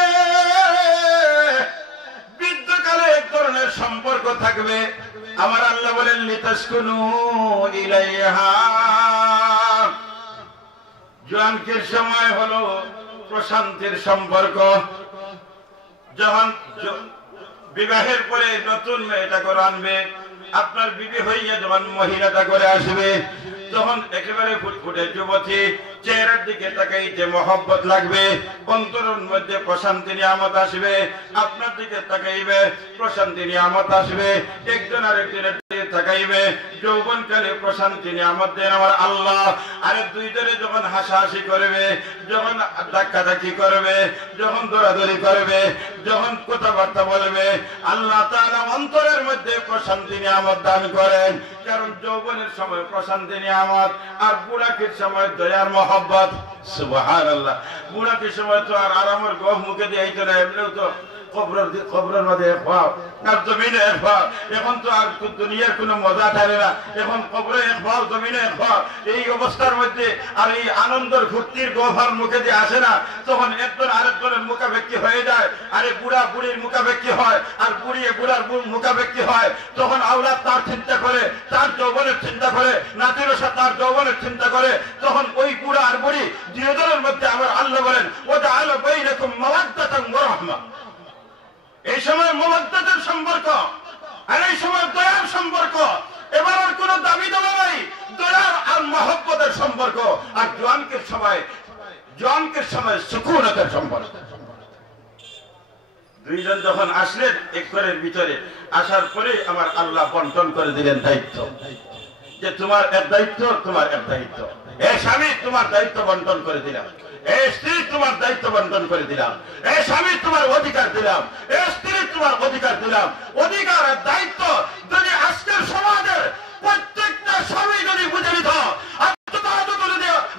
বৃদ্ধকালে এক ধরনের সম্পর্ক থাকবে। আমার আল্লাহ বলেন লিতাসকুনু ইলাইহা। জোয়ানকের সময় হলো প্রশান্তির সম্পর্ক। যখন বিবাহের পরে নতুন মেয়েটা করে আনবে, আপনার বিবি হইয়া যখন মহিলাটা করে আসবে, তখন একেবারে ফুটফুটে যুবতী, চেহারার দিকে তাকাইতে মহব্বত লাগবে, অন্তরের মধ্যে প্রশান্তি নিয়ামত আসবে, আপনার দিকে তাকাইবে প্রশান্তি নিয়ামত আসবে, একজন আরেকজনের দিকে তাকাইবে। যৌবনকালে প্রশান্তি নিয়ামত দেন আমার আল্লাহ। আরে দুই ধরে যখন হাসাহাসি করবে, যখন ধাক্কাধাক্কি করবে, যখন দৌড়াদৌড়ি করবে, যখন কথাবার্তা বলবে, আল্লাহ তাআলা অন্তরের মধ্যে প্রশান্তি নিয়ামত দান করেন। কারণ যৌবনের সময় প্রশান্তি নিয়ামত, আর বুড়াকির সময় দয়ার মহব্বত। সুবহানাল্লাহ। বুড়াকির সময় তো আর আরামের গহ মুখে দিয়ে আইতো না, এমনিও তো কবরের মধ্যে এক ভাব, আর জমিনে এক ভাব। এখন তো আর দুনিয়ার কোনো মজা থাকে না, এখন কবরে এক ভাব, জমিনে এক ভাব। এই অবস্থার মধ্যে আর এই আনন্দের ফুর্তির গহভার মুখে দিয়ে আসে না, তখন একজন আরেকজনের মুখাপেক্ষি হয়ে যায়। আরে বুড়া বুড়ির মুখাপেক্ষি হয়, আর বুড়িয়ে বুড়ার মুখাপেক্ষি হয়। তখন আওলাদ তার চিন্তা করে, তার যৌবনের চিন্তা করে, নাতিরসা তার যৌবনের চিন্তা করে। তখন ওই বুড়া আর বুড়ি দুজনের মধ্যে আমার আল্লাহ বলেন, ওয়াজআলা বাইনাকুম মাওয়াদ্দাতান ওয়া রাহমা। এই সময় মওয়াদ্দাতের সম্পর্ক, আর এই সময় দয়ার সম্পর্ক। এবার আর কোন দাবি দেওয়া নাই, দয়ার আর মহব্বতের সম্পর্ক। আর জওয়ানকের সময় সুকুনতের সম্পর্ক। দুইজন যখন আসলেন এক ঘরের ভিতরে, আসার পরে আমার আল্লাহ বন্টন করে দিলেন দায়িত্ব, যে তোমার এক দায়িত্ব, তোমার এক দায়িত্ব। এ স্বামী, তোমার দায়িত্ব বন্টন করে দিলাম। এই স্ত্রী তোমার দায়িত্ব বন্টন করে দিলাম, এই স্বামী তোমার অধিকার দিলাম, এই স্ত্রী তোমার অধিকার দিলাম। অধিকার আর দায়িত্ব যদি আজকের সমাজের প্রত্যেকটা স্বামী যদি বুঝে নিত,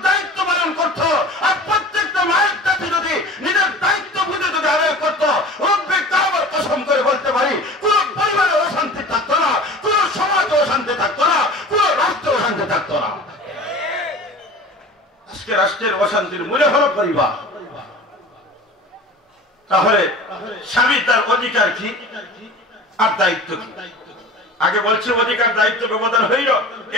দায়িত্ব পালন করতো, আর প্রত্যেকটা মায়ের কাছে যদি নিজের দায়িত্ব বুঝে যদি আদায় করতো, রব্বে কাবার কসম করে বলতে পারি কোন পরিবারে অশান্তি থাকতো না, কোন সমাজে অশান্তি থাকতো না, কোন রাষ্ট্র অশান্তি থাকতো না। আজকে রাষ্ট্রের অশান্তির মূলে হলো পরিবার। তাহলে স্বামী তার অধিকার কি আর দায়িত্ব কি? আগে বলছে অধিকার দায়িত্ব ব্যবধান হইল,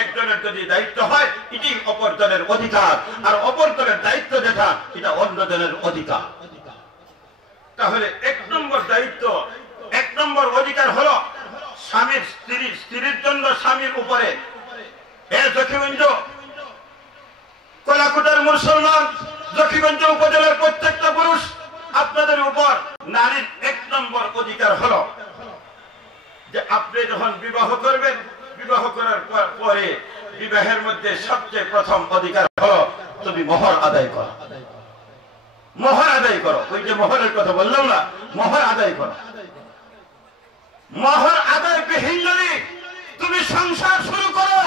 একজনের যদি দায়িত্ব হয় এটি অপর জনের অধিকার, আর অপর জনের দায়িত্ব যেটা এটা অন্য জনের অধিকার। তাহলে এক নম্বর দায়িত্ব, এক নম্বর অধিকার হলো স্বামীর স্ত্রীর জন্য স্বামীর উপরে। এর জকিগঞ্জ কলাকুটার মুসলমান, জকিগঞ্জ উপজেলার প্রত্যেকটা পুরুষ, আপনাদের উপর নারীর এক নম্বর অধিকার হলো যে আপনি যখন বিবাহ করবেন, বিবাহ করার পরে বিবাহের মধ্যে সবচেয়ে প্রথম অধিকার হলো তুমি মোহর আদায় করো। মোহর আদায় করো, ওই যে মোহরের কথা বললাম না, মোহর আদায় করো। মোহর আদায় বিহীন যদি তুমি সংসার শুরু করো,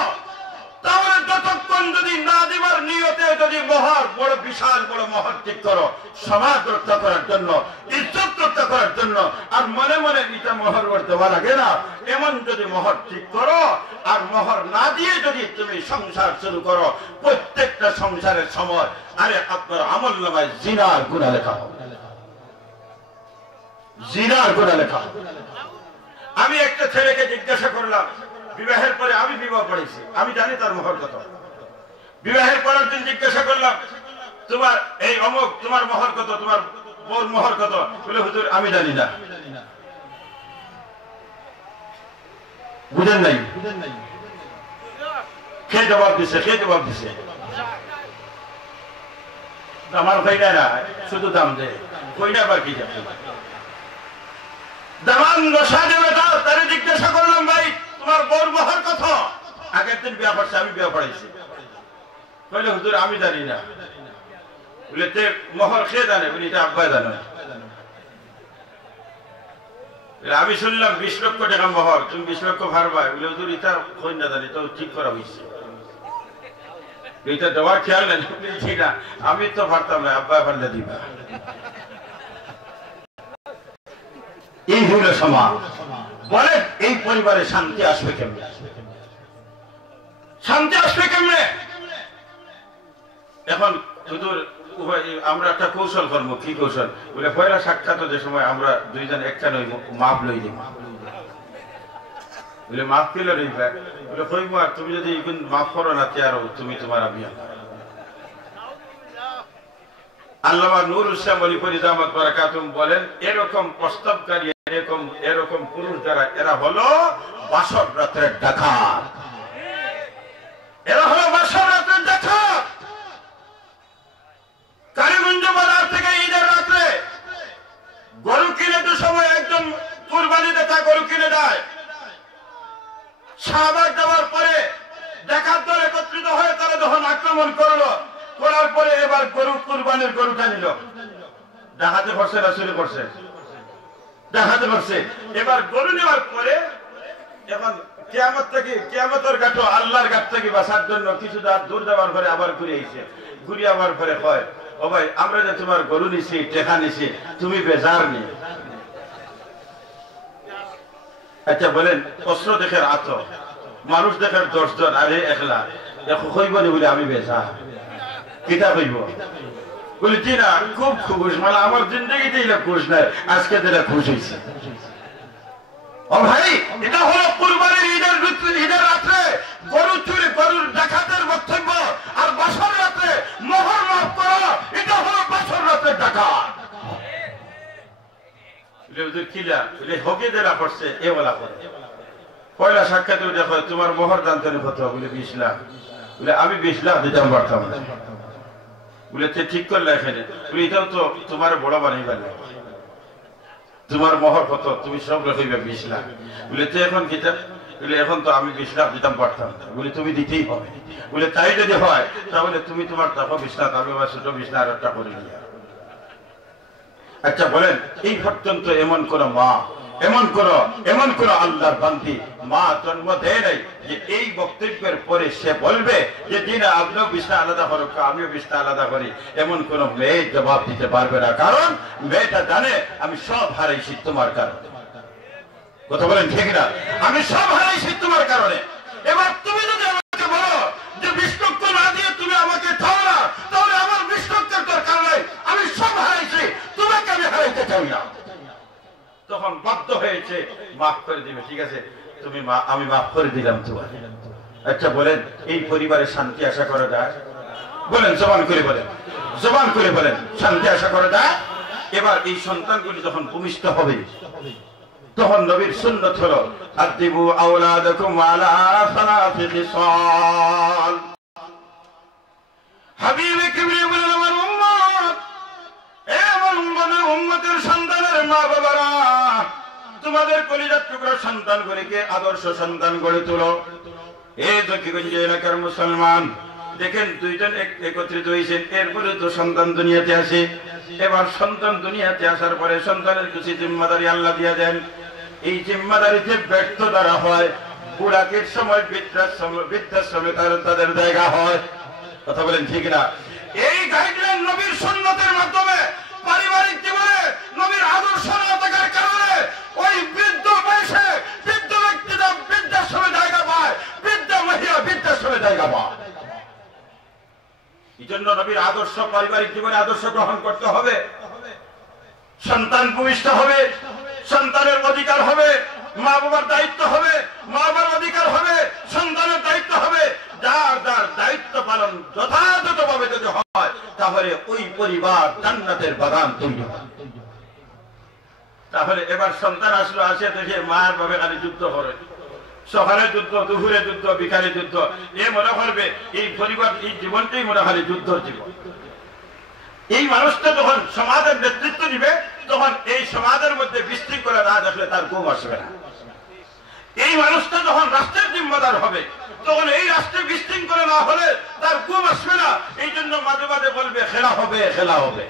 তাহলে যতক্ষণ যদি না দিবার নিয়তে যদি মোহর বড় বিশাল বড় মোহর ঠিক করো সমাজ রক্ষা করার জন্য, ইজ্জত রক্ষা করার জন্য, আর মনে মনে এটা মোহর দেওয়া লাগে না, এমন যদি মোহর ঠিক করো আর মোহর না দিয়ে যদি তুমি সংসার শুরু করো, প্রত্যেকটা সংসারের সময় আরে আপনার আমলনামায় জিনার গুনাহ লেখা হবে, জিনার গুনাহ লেখা হবে। আমি একটা ছেলেকে জিজ্ঞাসা করলাম, বিবাহের পরে আমি বিবাহ পড়েছি, আমি জানি তার মোহর কত। বিবাহের পরের দিন জিজ্ঞাসা করলাম, তোমার এই অমুক তোমার মোহর কত, তোমার বউর মোহর কত? বলে হুজুর আমি জানি না। বুঝেন নাই? কে জবাব দিছে? কে জবাব দিছে? আমার কইনা না, শুধু দাম দে, কইনা বাকি যাবে দামান নশা দেবে। তারে জিজ্ঞাসা করলাম, ভাই তোমার বউর মোহর কত? আগের দিন বিয়া পড়ছে, আমি বিয়া পড়াইছি। বলে হুজুর আমি জানি না। বলে তে মোহর খেয়ে জানে? বলি এটা আব্বাই জানে। আমি শুনলাম 20 লক্ষ টাকা মোহর, তুমি 20 লক্ষ ভারবা। বলে হুজুর এটা কই না জানি, তো ঠিক করা হয়েছে, এটা দেওয়ার খেয়াল নেই। ঠিক না, আমি তো পারতাম না, আব্বাই পারলে দিবা। এই হলো সমাজ। বলে এই পরিবারে শান্তি আসবে কেমনে? শান্তি আসবে কেমনে? এখন হুজুর আমরা একটা কৌশল করবো। কি কৌশল? বলে পয়লা সাক্ষাৎ যে সময় আমরা দুইজন একটা নই মাপ লই দিই। বলে মাপ পেলে রইবা? বলে কইব আর তুমি যদি মাফ করো না তেয়ারো তুমি তোমার বিয়া। আল্লামা নূর ইসলাম আলী ফরিদ আহমদ বারাকাতুহু বলেন, এরকম প্রস্তাবকারী এরকম পুরুষ যারা, এরা হলো বাসর রাতের ডাকাত। এরা হলো বাসর রাতের ডাকাত। কালীগঞ্জ বাজার থেকে ঈদের রাত্রে গরু কিনে যে সময় একজন কুরবানি দেতা গরু কিনে দেয়, শাহবাগ দেওয়ার পরে ডাকাত দল একত্রিত হয়ে তারা যখন আক্রমণ করলো, করার পরে এবার গরু কুরবানির গরুটা নিল। ডাকাতে করছে না চুরি করছে? ডাকাতে করছে। এবার গরু নেওয়ার পরে এখন কিয়ামতের ঘাট, আল্লাহর ঘাট থেকে বাঁচার জন্য কিছু দূর যাওয়ার পরে আবার ঘুরে আইছে। ঘুরে আবার পরে হয়, ও ভাই আমরা যে তোমার গরু নিছি, টেকা নিছি, তুমি বেজার নি? আচ্ছা বলেন, অস্ত্র দেখে আত, মানুষ দেখার 10 জন, আরে একলা কইব নি? বলে আমি বেজার। কিতা কইব? বলি জি না, খুব খুশ, মানে আমার জিন্দগিতে এটা খুশ নাই, আজকে যেটা খুশ হয়েছে। ও ভাই, এটা হলো কুরবানির ঈদের রাত্রে গরু চুরি, গরুর ডাকাতের বক্তব্য। আর বাসর রাত্রে মোহর মাফ করা, এটা হলো বাসর রাতের ডাকাত। কিলা হকি দেলা করছে এ বলা করে। পয়লা সাক্ষাৎ দেখো তোমার মোহর জানতে কত? বলে 20 লাখ। বলে আমি 20 লাখ দিতাম পারতাম না। বলে ঠিক করলে এখানে? বলে এটাও তো তোমার বড় বানাইবার, তোমার মোহর কত? তুমি সব রাখিবে 20 লাখ। বলে এখন কিতাব বলে এখন তো আমি 20 লাখ দিতাম পারতাম, বলে তুমি দিতেই হবে। বলে তাই যদি হয় তাহলে তুমি তোমার টাকা 20 লাখ, আমি আমার ছোট 20 লাখ আর একটা করে নিয়ে। আচ্ছা বলেন, এই পর্যন্ত এমন কোন মা, এমন কোন আল্লাহর বান্দি মা জন্ম দেয় নাই যে এই বক্তব্যের পরে সে বলবে যে দিন আপনিও 20 লাখ আলাদা করো, আমিও 20 লাখ আলাদা করি। এমন কোন মেয়ে জবাব দিতে পারবে না, কারণ মেয়েটা জানে আমি সব হারাইছি তোমার কারণে। কথা বলেন ঠিক না? আমি সব হারাইছি তোমার কারণে। এবার তুমি যদি আমাকে বলো যে 20 লক্ষ না দিয়ে তুমি আমাকে দাও না, তাহলে আমার 20 লক্ষের দরকার নাই, আমি সব হারাইছি, তোমাকে আমি হারাইতে চাই না। তখন বাধ্য হয়েছে মাফ করে দিবে। ঠিক আছে তুমি আমি মাফ করে দিলাম তোমার। আচ্ছা বলেন, এই পরিবারে শান্তি আশা করা যায়? বলেন, জবান করে বলেন, জবান করে বলেন, শান্তি আশা করা যায়? এবার এই সন্তানগুলি যখন ভূমিষ্ঠ হবে, তখন নবীর সুন্নাত হলো আদিবু আওলাদাকুম আলা সালাসি খিসাল। হাবিবে কিবরিয়া বলেন, আমার উম্মত, এ আমার উম্মতের সন্তানের মা বাবারা, তোমাদের কলিজার টুকরা সন্তানগুলিকে আদর্শ সন্তান গড়ে তোলো। এই দক্ষিণগঞ্জ এলাকার মুসলমান দেখেন, দুইজন একত্রিত হয়েছেন, এরপরে তো সন্তান দুনিয়াতে আসে। এবার সন্তান দুনিয়াতে আসার পরে সন্তানের কিছু জিম্মাদারি আল্লাহ দিয়ে দেন। এই জিম্মাদারিতে ব্যর্থ দ্বারা হয়, বুড়াকের সময় বৃদ্ধাশ্রমে তাদের জায়গা হয়। কথা বলেন ঠিক না? এই গাইডলাইন নবীর সুন্নতের মাধ্যমে পারিবারিক জীবনে নবীর আদর্শ না থাকার কারণে ওই বৃদ্ধ বয়সে বৃদ্ধ ব্যক্তিরা বৃদ্ধাশ্রমে জায়গা পায়, বৃদ্ধ মহিলা বৃদ্ধাশ্রমে জায়গা পায়। এই জন্য নবীর আদর্শ পারিবারিক জীবনে আদর্শ গ্রহণ করতে হবে। সন্তান ভূমিষ্ঠ হবে, সন্তানের অধিকার হবে, মা বাবার দায়িত্ব হবে, মা বাবার অধিকার হবে, সন্তানের দায়িত্ব হবে। যার যার দায়িত্ব পালন যথাযথভাবে যদি হয়, তাহলে ওই পরিবার জান্নাতের বাগান তৈরি হয়। তাহলে এবার সন্তান আসলো, আসে দেখে মায়ের বাবা খালি যুদ্ধ করে, সকালে যুদ্ধ, দুপুরে যুদ্ধ, বিকালে যুদ্ধ। এ মনে করবে এই পরিবার, এই জীবনটাই মনে হয় যুদ্ধর জীবন। এই মানুষটা যখন সমাজের নেতৃত্ব দিবে, তখন এই সমাজের মধ্যে বিশৃঙ্খলা না দেখলে তার ঘুম আসবে না। এই মানুষটা যখন রাষ্ট্রের জিম্মাদার হবে, তখন এই রাষ্ট্রে বিশৃঙ্খলা না হলে তার ঘুম আসবে না। এই জন্য মাঝে মাঝে বলবে খেলা হবে, খেলা হবে।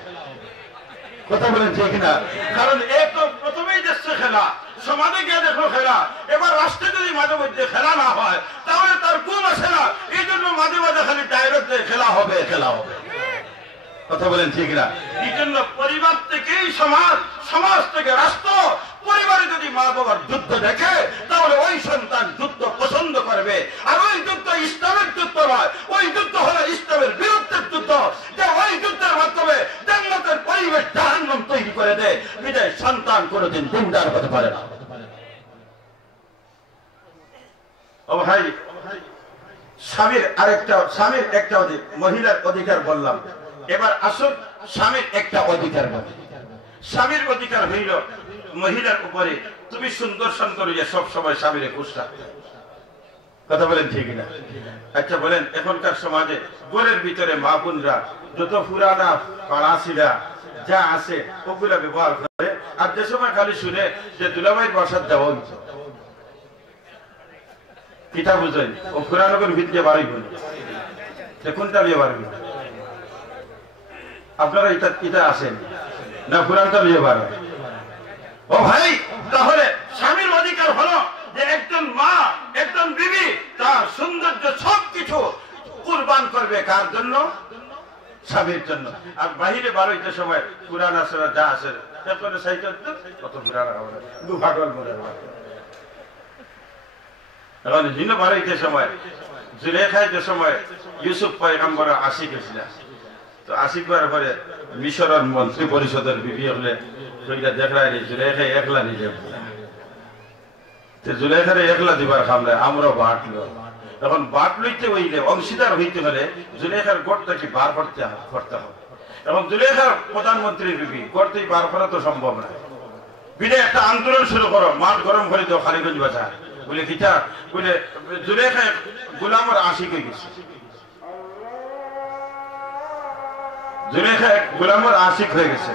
কথা বলেন ঠিক না? কারণ এ তো প্রথমেই দেখছে খেলা, সমাজে গিয়ে দেখো খেলা। এবার রাষ্ট্রে যদি মাঝে মধ্যে খেলা না হয়, তাহলে তার ঘুম আসে না। এই জন্য মাঝে মাঝে খালি ডায়লগ দেয় খেলা হবে, খেলা হবে। কথা বলেন ঠিক না? এই জন্য পরিবার থেকেই সমাজ, সমাজ থেকে রাষ্ট্র। পরিবারে যদি মা বাবার যুদ্ধ দেখে, তাহলে ওই সন্তান যুদ্ধ পছন্দ করবে। আর ওই যুদ্ধ ইসলামের যুদ্ধ নয়, ওই যুদ্ধ হলো ইসলামের বিরুদ্ধের যুদ্ধ। যে ওই যুদ্ধের মাধ্যমে জান্নাতের পরিবেশ জাহান্নাম তৈরি করে দেয়। বিদায় সন্তান কোনোদিন দিনদার হতে পারে না। ও ভাই, স্বামীর একটা মহিলার অধিকার বললাম, এবার আসুন স্বামীর একটা অধিকার বলে। স্বামীর অধিকার হইল মহিলার উপরে তুমি সুন্দর সুন্দর সব সময় স্বামীরে খুশ রাখতে। কথা বলেন ঠিক না? আচ্ছা বলেন, এখনকার সমাজে ঘরের ভিতরে মা বোনরা যত পুরানা পাড়াশিরা যা আছে ওগুলা ব্যবহার করে। আর যে সময় খালি শুনে যে দুলাভাই বসার দেওয়া হইছে, পিতা বুঝেন ও পুরানগর ভিতরে বাড়ি বলে কোনটা নিয়ে পারবেন আপনারা? এটা আসেন না, পুরানটা নিয়ে পারবেন? ও ভাই, তাহলে স্বামীর অধিকার হলো যে একজন মা, একজন বিবি তার সৌন্দর্য সবকিছু কুরবান করবে। কার জন্য? স্বামীর জন্য। আর বাহিরে বারোইতে সময় পুরানা সেরা যা আছে সাইকেল কত পুরানা হবে, দুভাগল মনে হয়। এখন ভিন্ন বারোইতে সময় জুলেখায় যে সময় ইউসুফ পয়গম্বর আশিক হয়েছিলেন, তো আশিক বার পরে মিশরের মন্ত্রী পরিষদের বিবি হলে দেখলাই জুলেখায় একলা নিজে জুলেখারে একলা দিবার খামলে আমরা বাটল। এখন বাট লইতে হইলে অংশীদার হইতে হলে জুলেখার গোটটাকে বার করতে হবে। এবং জুলেখার প্রধানমন্ত্রীর বিবি করতেই বার করা তো সম্ভব না। বিদে একটা আন্দোলন শুরু করো, মাঠ গরম করে দাও খালিগঞ্জ বাজার বলে কিটা বলে জুলেখায় গোলামের আশিক হয়ে গেছে। জুলেখায় গোলামের আশিক হয়ে গেছে।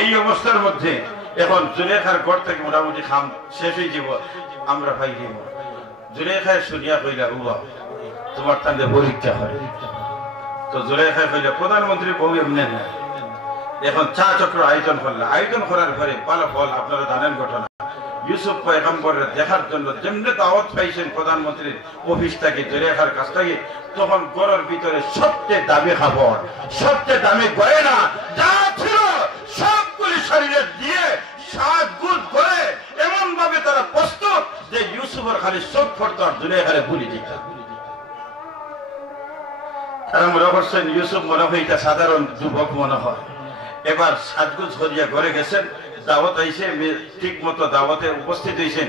এই অবস্থার মধ্যে এখন জুলেখার ঘর থেকে মোটামুটি খাম শেষ হয়ে যাব। আমরা ভাই দিব জুলেখায় শুনিয়া কইলা হুয়া তোমার তান্ডে পরীক্ষা হয় তো জুলেখায় কইলা প্রধানমন্ত্রী বউ এমনি না এখন চা চক্র আয়োজন করলে আয়োজন করার পরে ফলাফল আপনারা জানেন ঘটনা ইউসুফ পয়গম্বরের দেখার জন্য যেমনি দাওয়াত পাইছেন প্রধানমন্ত্রীর অফিস থেকে জুলেখার কাছ থেকে তখন ঘরের ভিতরে সবচেয়ে দামি খাবার সবচেয়ে দামি গয়না যা ছিল সবগুলি শরীরে দিয়ে সাজগুজ করে এমন ভাবে তারা প্রস্তুত যে ইউসুফের খালি চোখ পড়তো আর জুলেখারে ভুলি দিত তারা মনে করছেন ইউসুফ মনে হয় এটা সাধারণ যুবক মনে হয় এবার সাজগুজ করিয়া ঘরে গেছেন দাওয়াত আইছে ঠিক মতো দাওয়াতে উপস্থিত হয়েছেন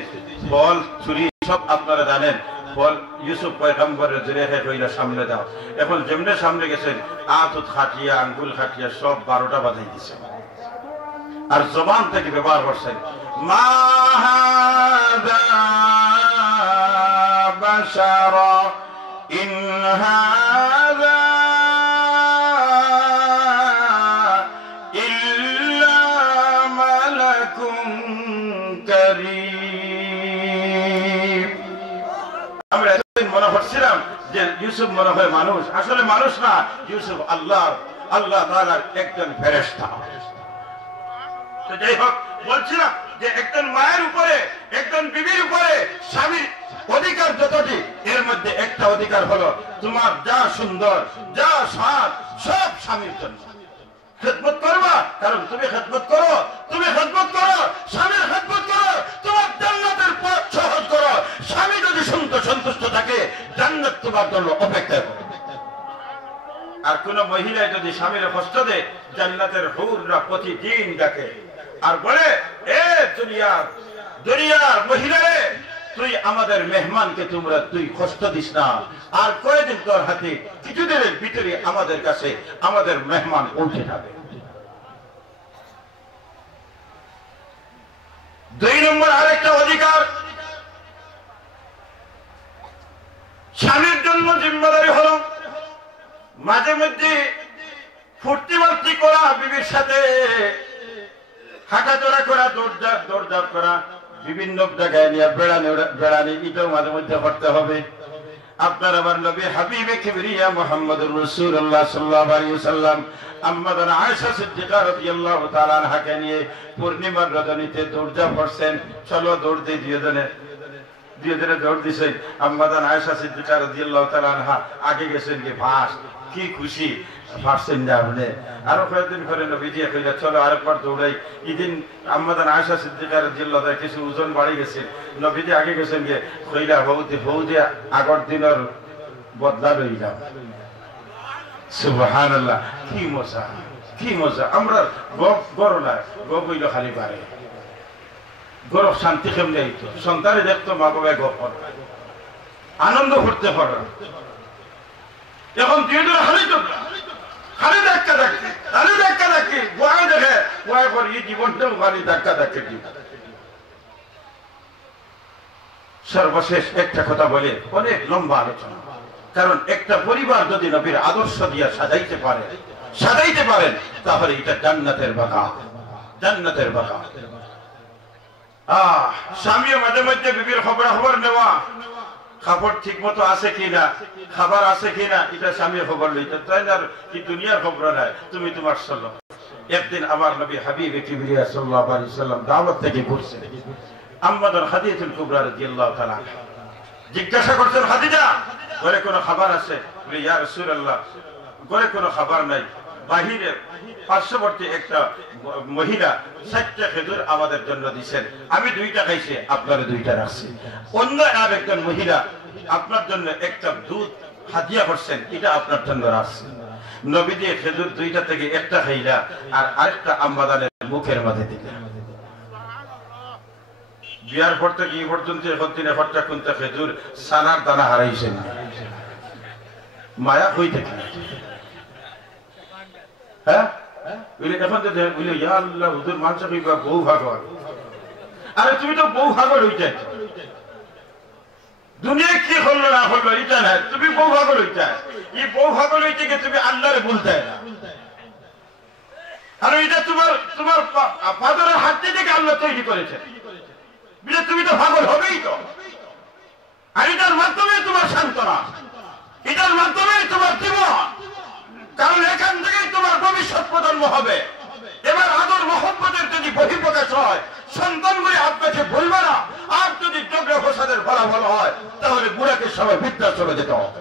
বল ছুরি সব আপনারা জানেন বল ইউসুফ পয়গম্বরের জুলেখা কইলা সামনে দাও এখন যেমনে সামনে গেছেন আতুত খাটিয়া আঙ্গুল খাটিয়া সব 12টা বাজাই দিছে আর জবান থেকে ব্যবহার করছেন মা হাযা বাশারা ইন হাযা মনে করছিলাম যে ইউসুফ মনে হয় মানুষ আসলে মানুষ না ইউসুফ আল্লাহ তাআলার একজন ফেরেশতা তো যাই হোক বলছিলাম যে একজন মায়ের উপরে একজন বিবির উপরে স্বামীর অধিকার যতটি এর মধ্যে একটা অধিকার হলো তোমার যা সুন্দর যা স্বাদ সব স্বামীর জন্য খেদমত করবা কারণ তুমি খেদমত করো স্বামীর খেদমত করো তোমার জান্নাতের পথ সহজ করো স্বামী যদি সন্তুষ্ট থাকে জান্নাত তোমার জন্য অপেক্ষা করে আর কোন মহিলা যদি স্বামীর কষ্ট দেয় জান্নাতের হুররা প্রতিদিন ডাকে আর বলে এ দুনিয়ার মহিলারে তুই আমাদের মেহমানকে তুই কষ্ট দিস না আর কয়েকদিন তোর হাতে কিছুদিনের ভিতরে আমাদের কাছে আমাদের মেহমান পৌঁছে যাবে 2 নম্বর আরেকটা অধিকার স্বামীর জন্য জিম্মাদারি হলো মাঝে মধ্যে ফুর্তি মার্তি করা বিবির সাথে হাঁটাচলা করা দৌড়ঝাঁপ করা বিভিন্ন জায়গায় নিয়ে বেড়ানি এটাও মাঝে মধ্যে করতে হবে আপনার আমার নবী হাবিবে কিবরিয়া মুহাম্মদুর রাসূলুল্লাহ সাল্লাল্লাহু আলাইহি ওয়াসাল্লাম আম্মাদান আয়েশা সিদ্দিকা রাদিয়াল্লাহু তাআলা আনহাকে নিয়ে পূর্ণিমার রজনীতে দৌড়ঝাঁপ করছেন চলো দৌড় দিই দুইজনে দৌড় দিছেন আম্মাদান আয়েশা সিদ্দিকা রাদিয়াল্লাহু তাআলা আনহা আগে গেছেন কি ফাঁস কি খুশি ফাঁসছেন না আপনি আরো কয়েকদিন পরে নবীজি কইলা চলো আরেকবার দৌড়াই এদিন আম্মাদান আয়েশা সিদ্দিকা রাদিয়াল্লাহু তাআলা কিছু ওজন বাড়ি গেছে নবীজি আগে গেছেন গিয়ে কইলা বউদি আগর দিনের বদলা লইলাম সুবহানাল্লাহ কি মজা আমরা গরো না গইল খালি পারে গরব শান্তি কেমনে হইতো সন্তানে দেখতো মা বাবা গপ আনন্দ করতে পারে এখন দুইজন খালি ধাক্কা ধাক্কি বয়া দেখে বয়া করি জীবনটাও খালি ধাক্কা ধাক্কি সর্বশেষ একটা কথা বলে অনেক লম্বা আলোচনা কারণ একটা পরিবার যদি নবীর আদর্শ দিয়া সাজাইতে পারেন তাহলে এটা জান্নাতের বাগান স্বামীও মাঝে মধ্যে বিবির খবর নেওয়া খাবার ঠিক মতো আছে কিনা খাবার আছে কিনা এটা স্বামীর খবর লইতে তাই না কি দুনিয়ার খবর নাই তুমি তোমার চলো একদিন আমার নবী হাবিবে কিবরিয়া সাল্লাল্লাহু আলাইহি ওয়াসাল্লাম দাওয়াত থেকে ঘুরছেন আম্মাদান খাদিজাতুল কুবরা রাদিয়াল্লাহু তাআলা জিজ্ঞাসা করছেন খাদিজা ঘরে কোনো খাবার আছে বলে ইয়া রাসূলুল্লাহ ঘরে কোনো খাবার নাই বাহিরে পার্শ্ববর্তী একটা মহিলা 7টা খেজুর আমাদের জন্য দিয়েছেন আমি 2টা খাইছি আপনারে 2টা রাখছি অন্য আরেকজন মহিলা আপনার জন্য একটা দুধ হাদিয়া করছেন এটা আপনার জন্য রাখছি নবীজি খেজুর 2টা থেকে একটা খাইলা আর আরেকটা আম্মাদানের মুখের মধ্যে দিলেন বিয়ার পর থেকে এই পর্যন্ত এখন 3-4টা কুইন্টাল খেজুর সানার দানা হারাইছেন মায়া হই থেকে হ্যাঁ এখন তো বলে ইয়া আল্লাহ হুজুর মানুষ কইবা বউ ভাগর আরে তুমি তো বউ ভাগর হইতে দুনিয়া কি হলো না হলো এটা না তুমি বউ ভাগর হইতে এই বউ ভাগর হইতে গিয়ে তুমি আল্লাহরে বলতে না আর এটা তোমার ফাদারের হাত থেকে আল্লাহ তৈরি করেছেন তুমি তো পাগল হবেই তো। আর এটার মাধ্যমে তোমার সান্ত্বনা, এটার মাধ্যমে তোমার জীবন, কারণ এখান থেকেই তোমার ভবিষ্যৎ প্রজন্ম হবে। এবার আদর মহব্বতের যদি বহিঃপ্রকাশ হয়, সন্তানগুলি আপনাকে বলবে না। আর যদি ঝগড়া ফসাদের ফলাফল হয়, তাহলে বুড়াকে সবাই বৃদ্ধাশ্রমে যেতে হবে।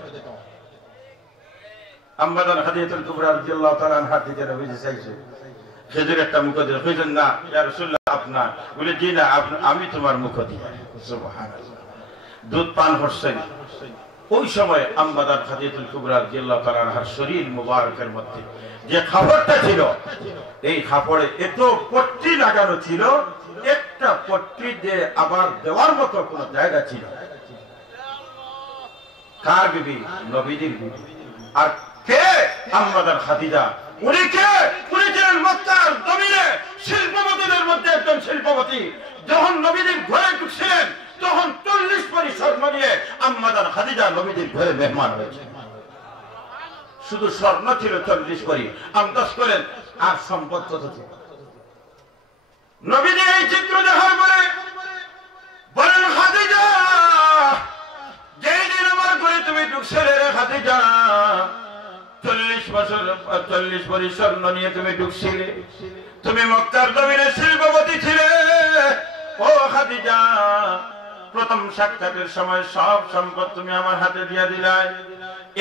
আম্মাদান খাদিজাতুল কুবরা রাদিয়াল্লাহু তাআলা আনহা থেকে নবীজি চাইছে, খেজুর একটা মুখ দিয়ে কইলেন, না ইয়া রাসূলুল্লাহ আপনার, বলে জি না আমি তোমার মুখ দিয়ে। সুবহানাল্লাহ। দুধ পান করছেন। ওই সময় আম্মাদান খাদিজাতুল কুবরা রাদিয়াল্লাহু তাআলা আনহার শরীর মুবারকের মধ্যে যে কাপড়টা ছিল, এই কাপড়ে এত পট্টি লাগানো ছিল, একটা পট্টি দিয়ে আবার দেওয়ার মতো কোন জায়গা ছিল। কার বিবি? নবীজির বিবি। আর কে? আম্মাদান খাদিজা। উনি কে? উনি ছিলেন মক্কার জমিনে শিল্পপতিদের মধ্যে একজন শিল্পপতি। যখন নবীজির ঘরে ঢুকছিলেন, তখন 40 ভরি স্বর্ণ নিয়ে আম্মাদান খাদিজা নবীজির ঘরে মেহমান হয়েছে। শুধু স্বর্ণ ছিল 40 ভরি, আন্দাজ করেন আর সম্পদ কত ছিল। নবীজি এই চিত্র দেখার পরে বলেন, খাদিজা, যেই দিন আমার ঘরে তুমি ঢুকছিলে রে খাদিজা, 40 ভরি স্বর্ণ নিয়ে তুমি ঢুকছিলে, তুমি মক্কার জমিনে শিল্পপতি ছিলে। ও খাদিজা, প্রথম সাক্ষাতের সময় সব সম্পদ তুমি আমার হাতে দিয়ে দিলাই।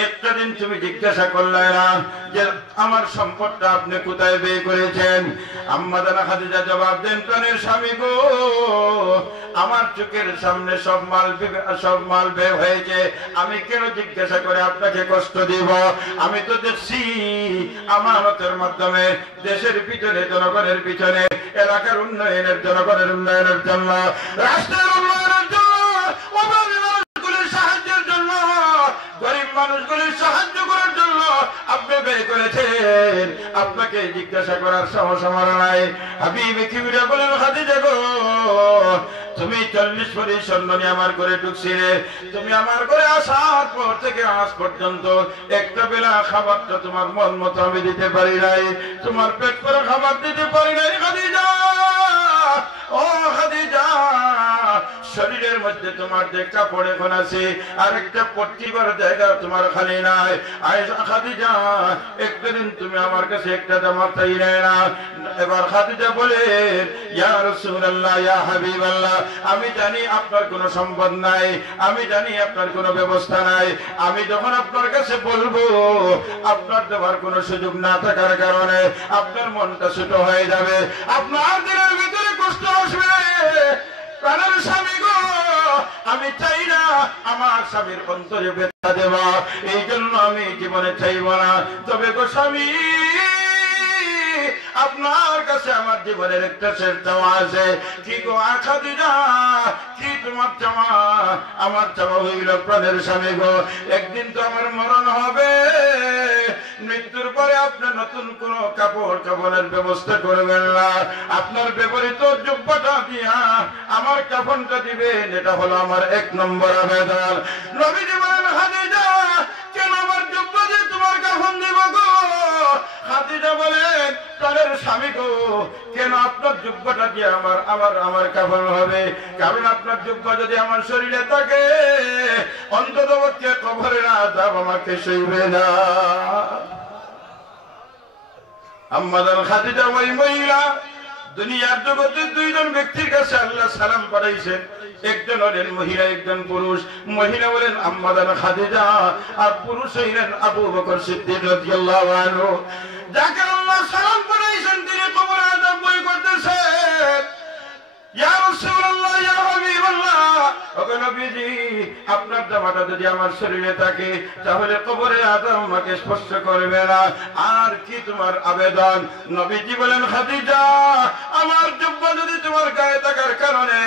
একটা দিন তুমি জিজ্ঞাসা করলে না যে আমার সম্পদটা আপনি কোথায় বের করেছেন? আম্মাদান খাদিজা জবাব দেন, প্রাণের স্বামী গো, আমার চোখের সামনে সব মাল বের হয়েছে, আমি কেন জিজ্ঞাসা করে আপনাকে কষ্ট দিব? আমি তো দেখছি আমানতের মাধ্যমে দেশের পিছনে, জনগণের পিছনে, এলাকার উন্নয়নের, জনগণের উন্নয়নের জন্য, রাষ্ট্রের উন্নয়নের জন্য, মানুষগুলির সাহায্যের জন্য, গরিব মানুষগুলির সাহায্য করার জন্য আপনি বের করেছেন। আপনাকে জিজ্ঞাসা করার সাহস আমার নাই। হাবিব কিবরিয়া বলেন, খাদিজা গো, তুমি 40 ভরি স্বর্ণ নিয়ে আমার ঘরে ঢুকছিলে, তুমি আমার ঘরে আসার পর থেকে আজ পর্যন্ত একটা বেলা খাবারটা তোমার মন মতো আমি দিতে পারি নাই, তোমার পেট ভরা খাবার দিতে পারি নাই খাদিজা। ও খাদিজা, শরীরের মধ্যে তোমার যে কাপড় এখন আছে, আর একটা পট্টিবার জায়গা তোমার খালি নাই। আয়েশা, খাদিজা, একটা দিন তুমি আমার কাছে একটা জামা চাইলে না। এবার খাদিজা বলেন, ইয়া রাসূলুল্লাহ, ইয়া হাবিবাল্লাহ, আমি জানি আপনার কোনো সম্পদ নাই, আমি জানি আপনার কোনো ব্যবস্থা নাই। আমি যখন আপনার কাছে বলবো, আপনার দেওয়ার কোনো সুযোগ না থাকার কারণে আপনার মনটা ছোট হয়ে যাবে, আপনার দিনের ভিতরে কষ্ট আসবে। প্রাণের স্বামী গো, আমি চাই না আমার স্বামীর অন্তরে ব্যথা দেওয়া, এই জন্য আমি জীবনে চাইব না। তবে গো স্বামী, আপনার কাছে আমার জীবনের একটা শেষ চাওয়া আছে। কি গো খাদিজা, কি তোমার চাওয়া? আমার চাওয়া হইল, প্রাণের স্বামী গো, একদিন তো আমার মরণ হবে, মৃত্যুর পরে আপনি নতুন কোন কাপড় কাফনের ব্যবস্থা করবেন না, আপনার বিপরীত জুব্বাটা দিয়া আমার কাফনটা দিবেন, এটা হলো আমার 1 নম্বর আবেদন। নবীজি বলেন, খাদিজা, কেন আমার জুব্বা দিয়ে তোমার কাফন দিব গো? খাদিজা বলেন, প্রাণের স্বামী গো, কেন আপনার জুব্বাটা দিয়ে আমার কাফন হবে? কারণ আপনার জুব্বা যদি আমার শরীরে থাকে, অন্ততপক্ষে কবরের আযাব আমাকে সইবে না। আম্মাদান খাদিজা ওই মহিলা, দুনিয়ার জগতে 2 জন ব্যক্তির কাছে আল্লাহ সালাম পাঠাইছেন, একজন হলেন মহিলা, একজন পুরুষ। মহিলা হলেন আম্মাদান খাদিজা, আর পুরুষ হইলেন আবু বকর সিদ্দিক রাদিয়াল্লাহু আনহু। যাকে আল্লাহ সালাম পাঠাইছেন, তিনি কবরের আযাব বই করতেছেন। ইয়া রাসূলুল্লাহ, ইয়া হাবিবাল্লাহ, ওগো নবীজি, আপনার জামাটা যদি আমার শরীরে থাকে, তাহলে কবরে আযাব আমাকে স্পর্শ করবে না। আর কি তোমার আবেদন? নবীজি বলেন, খাদিজা, আমার জুব্বা যদি তোমার গায়ে থাকার কারণে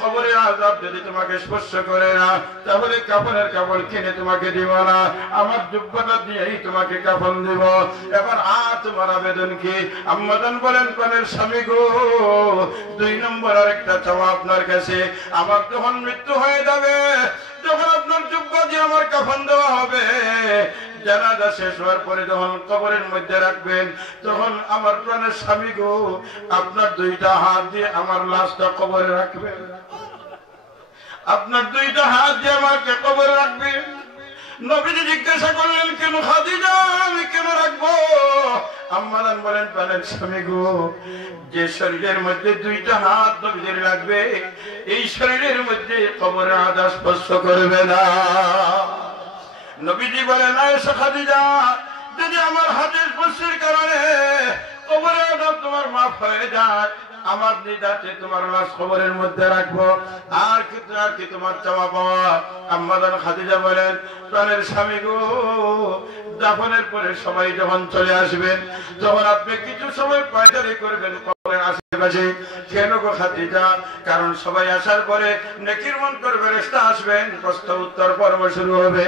কবরে আযাব যদি তোমাকে স্পর্শ করে না, তাহলে কাফনের কাপড় কিনে তোমাকে দিব না, আমার জুব্বাটা দিয়েই তোমাকে কাফন দিব। এবার আর তোমার আবেদন কি? আম্মাজান বলেন, প্রাণের স্বামী গো, 2 নম্বর আরেকটা চাওয়া আপনার কাছে। আমার যখন মৃত্যু হয়ে যাবে, যখন আপনার জুব্বা দিয়ে আমার কাফন দেওয়া হবে, জানাজা শেষ হওয়ার পরে যখন কবরের মধ্যে রাখবেন, তখন আমার প্রাণের স্বামী গো, আপনার 2টা হাত দিয়ে আমার লাশটা কবরে রাখবেন। আপনার দুইটা হাত দিয়ে আমাকে কবরে রাখবে। নবীজি জিজ্ঞাসা করলেন, কেন খাদিজা, আমি কেন রাখবো? আম্মা জান বলেন, প্রাণের স্বামী গো, যে শরীরের মধ্যে দুইটা হাত নবীজির লাগবে, এই শরীরের মধ্যে কবরের আযাব স্পর্শ করবে না। নবীজি বলেন, আয়েশা খাদিজা, যদি আমার হাতের স্পর্শের কারণে কবরের আযাব তোমার মাফ হয়ে যায়, আমার নিদাতে তোমার লাশ কবরের মধ্যে রাখবো, আর কি তোমার চাওয়া পাওয়া? আম্মা জান খাদিজা বলেন, প্রাণের স্বামী গো, দাফনের পরে সবাই যখন চলে আসবেন, তখন আপনি কিছু সময় পায়চারি করবেন কবরের আশেপাশে। কেন গো খাদিজা? কারণ সবাই আসার পরে নেকির মুনকার ফেরেশতা আসবেন, প্রশ্ন উত্তর পর্ব শুরু হবে,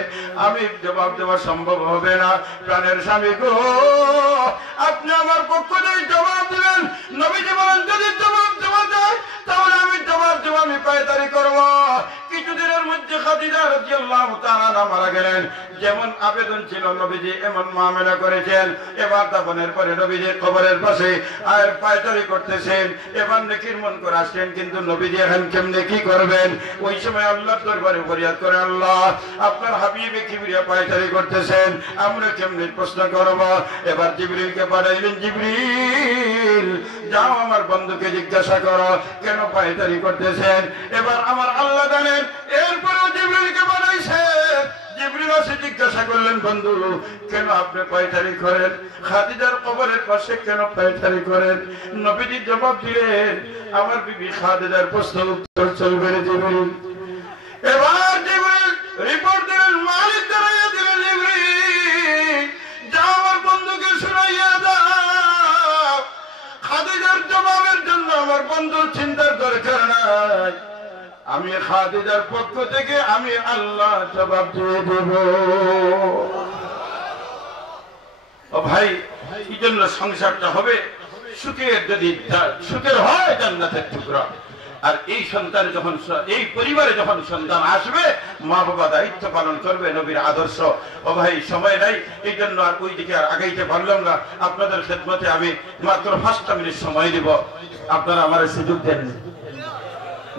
আমি জবাব দেওয়া সম্ভব হবে না। প্রাণের স্বামী গো, আপনি আমার পক্ষ থেকে জবাব দিবেন। নবীজি বলেন, যদি জবাব দেওয়া যায় তাহলে আমি জবাব দেব, আমি পায়চারি করব। কিছুদিনের মধ্যে খাদিজা রাদিয়াল্লাহু তাআলা মারা গেলেন। যেমন আবেদন ছিল নবীজি এমন মামলা করেছেন। এবার দাফনের পরে নবীজি কবরের পাশে আর পায়চারি করতেছেন, এবার নেকির মুনকার আসছেন, কিন্তু নবীজি এখন কেমনে কি করবেন? ওই সময় আল্লাহর দরবারে ফরিয়াদ করে, আল্লাহ, আপনার হাবিবে কিবরিয়া পায়চারি করতেছেন, আমরা কেমনে প্রশ্ন করব? এবার জিবরিলকে পাঠাইলেন, জিবরিল যাও আমার বন্ধুকে জিজ্ঞাসা করো কেন পায়চারি করতেছেন। এবার আমার আল্লাহ জানেন। এরপরেও জিবরিলকে পাঠাইছে। জিবরিল এসে জিজ্ঞাসা করলেন, বন্ধু কেন আপনি পায়চারি করেন? খাদিজার কবরের পাশে কেন পায়চারি করেন? নবীজি জবাব দিলেন, আমার বিবি খাদিজার প্রশ্ন উত্তর চলবে রে জিবরিল। এবার জিবরিল রিপোর্ট দিলেন, মালিক দাঁড়াইয়া দিলেন, জিবরিল যাও আমার বন্ধুকে শুনাইয়া দাও। খাদিজার জবাবের জন্য আমার বন্ধুর চিন্তার দরকার নাই, আমি খাদিজার পক্ষ থেকে আমি আল্লাহ জবাব দিয়ে দেব। ও ভাই, এই জন্য সংসারটা হবে সুখের, যদি সুখের হয় জান্নাতের টুকরা। আর এই সন্তান যখন, এই পরিবারে যখন সন্তান আসবে, মা বাবা দায়িত্ব পালন করবে নবীর আদর্শ। ও ভাই, সময় নাই, এই জন্য আর ওই দিকে আর আগাইতে পারলাম না। আপনাদের খেদমতে আমি মাত্র 5টা মিনিট সময় দিব। আপনারা আমার সুযোগ দেন,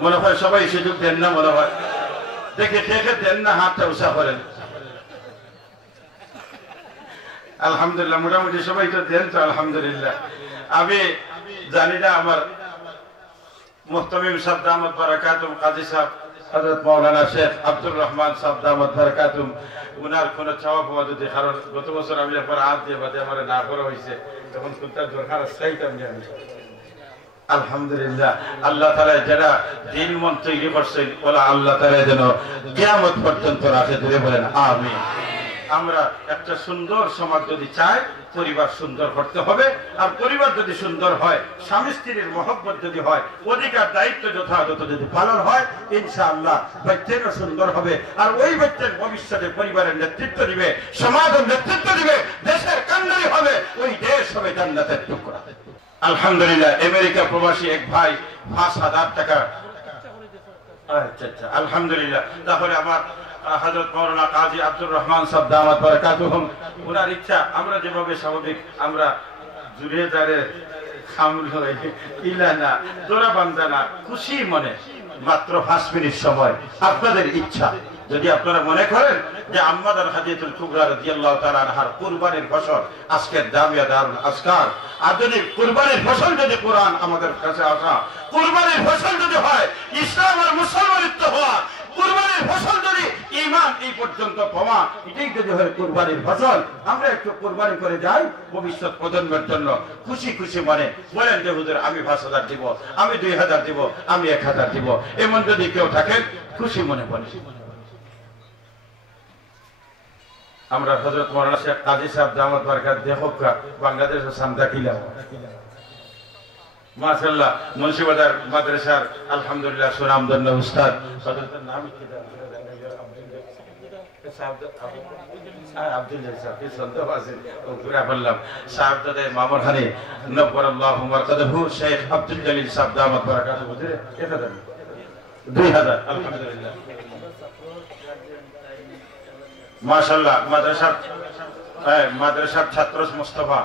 মনে হয় সবাই সুযোগ দেন না, মনে হয় দেখে দেখে দেন না, হাতটা উঁচা করেন। আলহামদুলিল্লাহ, মোটামুটি সবাই তো দেন তো, আলহামদুলিল্লাহ। আমি জানি না আমার মুহতামিম সাহেব দামাত বারাকাতুম, কাজী সাহেব হযরত মাওলানা শেখ আব্দুর রহমান সাহেব দামাত বারাকাতুম, উনার কোন চাওয়া পাওয়া যদি, কারণ গত বছর আমি একবার হাত দিয়ে বাদে আমার না করা হয়েছে, তখন কোনটার দরকার চাইতাম জানি। আলহামদুলিল্লাহ, আল্লাহ তাআলা যারা দিন মন তৈরি করছেন, ওলা আল্লাহ তাআলা যেন কিয়ামত পর্যন্ত রাখে, ধরে বলেন আমিন। আমরা একটা সুন্দর সমাজ যদি চাই, পরিবার সুন্দর করতে হবে। আর পরিবার যদি সুন্দর হয়, স্বামী স্ত্রীর মহব্বত যদি হয়, অধিকার দায়িত্ব যথাযথ যদি পালন হয়, ইনশাআল্লাহ বাচ্চারা সুন্দর হবে। আর ওই বাচ্চার ভবিষ্যতে পরিবারের নেতৃত্ব দিবে, সমাজের নেতৃত্ব দিবে, দেশের কান্ডারি হবে, ওই দেশ হবে জান্নাতের টুকরা। আলহামদুলিল্লাহ, আমেরিকা প্রবাসী এক ভাই 5,000 টাকা। আচ্ছা, আলহামদুলিল্লাহ। তাহলে আমার হযরত মাওলানা কাজী আব্দুর রহমান সাহেব দামাত বারাকাতুহুম, ওনার ইচ্ছা আমরা যেভাবে স্বাভাবিক আমরা জুড়ে দাঁড়ে ইলানা দোরা বান্দানা খুশি মনে মাত্র 5 মিনিট সময়, আপনাদের ইচ্ছা যদি আপনারা মনে করেন যে আম্মাদার হাদিয়াতুল কুবরা রাদিয়াল্লাহু তাআলা আনহার কুরবানির ফসল, আজকের দামিয়া দারুল আজকার আধুনিক কুরবানির ফসল যদি কোরআন আমাদের কাছে আসা, কুরবানির ফসল যদি হয় ইসলাম আর মুসলমানিত্ব হওয়া, কুরবানির ফসল যদি ঈমান এই পর্যন্ত পাওয়া, এটাই যদি হয় কুরবানির ফসল, আমরা একটু কুরবানি করে যাই ভবিষ্যৎ প্রজন্মের জন্য খুশি খুশি মনে। বলেন যে হুজুর আমি 5,000 দিব, আমি 2,000 দিব, আমি 1,000 দিব, এমন যদি কেউ থাকেন খুশি মনে বলে। আমরা হযরত মাওলানা শেখ কাজী সাহেব দামাত বারাকাত দেখোকা বাংলাদেশের সামদা কিলা মাশাআল্লাহ, মুন্সিবাজার মাদ্রাসার আলহামদুলিল্লাহ সুনামধন্য উস্তাদ, হযরতের নাম কি আব্দুল্লাহ সাহেব, কি সুন্দর আছেন, ঘুরে বললাম সাহেব দাদা মামুর হানি নব্বরাল্লাহু মারকাদাহু শেখ আব্দুল জলিল সাহেব দামাত বারাকাত হুজুরে 1,000 2,000 আলহামদুলিল্লাহ মাশাআল্লাহ। মাদ্রাসার ছাত্র মুস্তাফা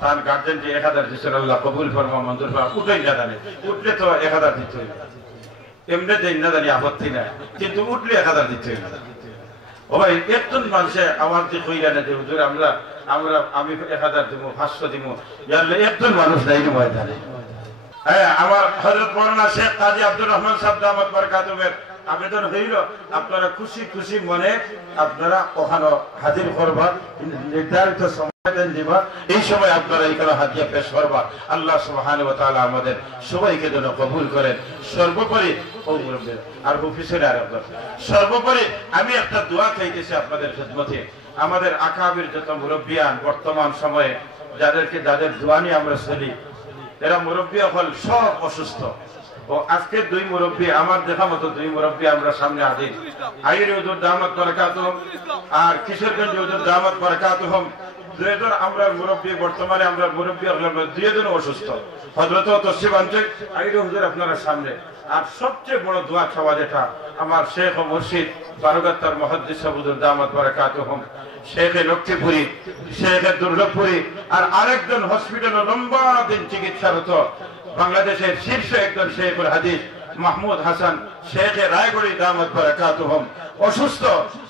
তার গার্জেন যে 1,000 দিয়েছেন, আল্লাহ কবুল ফরমা, মঞ্জুর ফরমা। উঠেই জানে উঠলে তো 1,000 দিতে হবে। এমনি দেন না জানি আপত্তি নাই, কিন্তু উঠলে 1000 দিতে হবে। ও ভাই একজন মানুষে আমার যে কইরা না যে হুজুর আমি 1000 দিব, 500 দিব, জানলে একজন মানুষ নাই ময়দানে। হ্যাঁ, আমার হযরত মাওলানা শেখ কাজী আব্দুর রহমান সাহেব দামাত বরকাতুহুমের আবেদন হইল, আপনারা খুশি খুশি মনে আপনারা ওখানে হাজির করবা, নির্ধারিত সময় দিবা, এই সময় আপনারা এখানে হাদিয়া পেশ করবা। আল্লাহ সুবহানাহু ওয়া তাআলা আমাদের সবাইকে যেন কবুল করেন। সর্বোপরি আর অফিসের আর সর্বোপরি আমি একটা দোয়া চাইতেছি আপনাদের খেদমতে। আমাদের আকাবির যত মুরব্বিয়ান বর্তমান সময়ে যাদের দোয়া নিয়ে আমরা চলি, এরা মুরব্বী হল সব অসুস্থ। ও আজকে 2 মুরব্বী, আমার দেখা মতো 2 মুরব্বী আমরা সামনে হাজির। আইরি হুজুর দামাত বরকাতুহুম আর কিশোরগঞ্জ হুজুর দামাত বরকাতুহুম, দুইজন আমরা মুরব্বী, বর্তমানে আমরা মুরব্বী হলাম, দুইজন অসুস্থ। হযরত তসিব আনছে আইরি হুজুর আপনারা সামনে। আর সবচেয়ে বড় দোয়া খাওয়া যেটা আমার শেখ ও মুর্শিদ বারগাত্তার মুহাদ্দিস হুজুর দামাত বরকাতুহুম, শেখে লক্ষ্মীপুরি, শেখে দুর্লভপুরি, আর আরেকজন হসপিটালে লম্বা দিন চিকিৎসারত বাংলাদেশের শীর্ষ একজন শেখুল হাদিস মাহমুদ হাসান শেখে রায়গড়ি দামাত বরকাতুহুম অসুস্থ।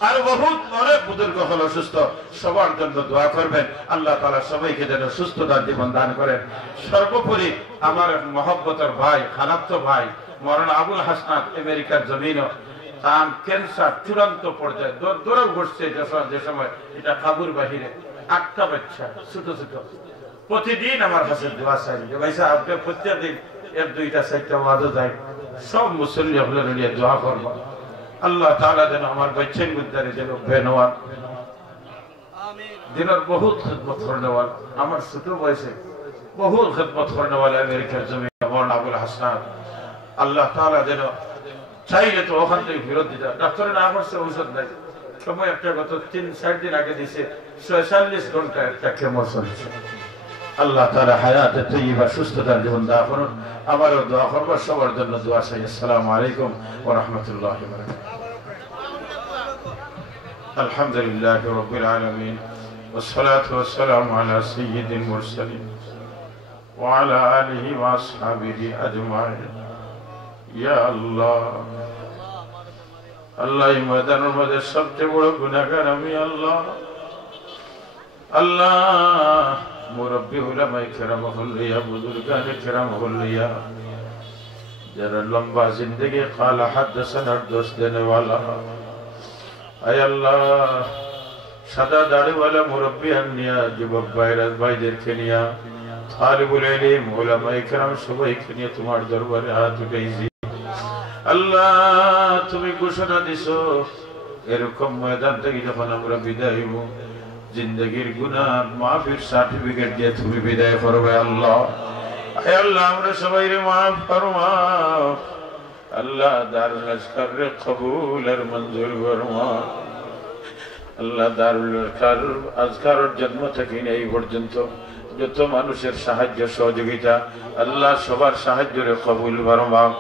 আর বহুত অনেক বুজুর্গ হল অসুস্থ। সবার জন্য দোয়া করবেন, আল্লাহ তাআলা সবাইকে যেন সুস্থতার জীবন দান করেন। সর্বোপরি আমার মহব্বতের ভাই, খালাতো ভাই মৌলানা আবুল হাসনাত আমেরিকার জমিনও তার ক্যান্সার চূড়ান্ত পর্যায়ে দৌড়াও ঘটছে, যে সময় এটা কাবুর বাহিরে 8টা বাচ্চা ছোট ছোট, প্রতিদিন আমার কাছে দোয়া চাই যে ভাই সাহেব আপনি প্রত্যেকদিন 1-2টা 4টা ওয়াজও যায়, সব মুসল্লি আপনারা নিয়ে দোয়া করবো। আল্লাহ তাআলা যেন আমার বাচ্চার মধ্যে যেন বেনওয়ার দিনের বহুত খিদমত করনেওয়াল, আমার ছোট বয়সে বহুত খিদমত করনেওয়াল আমেরিকার জমিনে মৌলানা আবুল হাসনাত, আল্লাহ তাআলা যেন চাইলে তো ওখান থেকে ফেরত দিতে। ডাক্তারে না করছে ঔষধ নাই, সময় একটা গত 3-4 দিন আগে দিছে 46 ঘন্টা একটা কেমো চলছে। আল্লাহ তাআলা হায়াতে তৈয়বা সুস্থতার জীবন দান করুন। আমারও দোয়া করব, সবার জন্য দোয়া চাই। আসসালামু আলাইকুম ওয়া রাহমাতুল্লাহি ওয়া বারাকাতুহু। আলহামদুলিল্লাহি রাব্বিল আলামিন ওয়াস সালাতু ওয়াস সালামু আলা সাইয়্যিদিল মুরসালিন ওয়া আলা আলিহি ওয়া আসহাবিহি আজমাইন। ইয়া আল্লাহ, আল্লাহ এই ময়দানের মধ্যে সবচেয়ে বড় গুনাহগার আমি। আল্লাহ আল্লাহ মুরব্বী উলামায়ে কেরাম হলিয়া, বুজুর্গানে কেরাম হলিয়া, যারা লম্বা জিন্দগি কালা হাদাসানার দোষ দেনে वाला, আয় আল্লাহ সাদা দাড়িওয়ালা মুরব্বী আনিয়া যুবক ভাইদেরকে নিয়া, তালিবুল ইলম উলামায়ে কেরাম সবাইকে নিয়ে তোমার দরবারে হাত উঠাইছি। আল্লাহ তুমি ঘোষণা দিছো এরকম ময়দান থেকে যখন আমরা বিদায় হইব, জিন্দগির গুনাহ মাফির সার্টিফিকেট দিয়ে তুমি বিদায় করবে। আল্লাহ আয় আল্লাহ আমরা সবাই রে মাফ ফরমাও। আল্লাহ দারুল আজকার রে কবুল আর মঞ্জুর ফরমাও। আল্লাহ দারুল আজকারের জন্ম থেকে এই পর্যন্ত যত মানুষের সাহায্য সহযোগিতা, আল্লাহ সবার সাহায্য রে কবুল ফরমাও।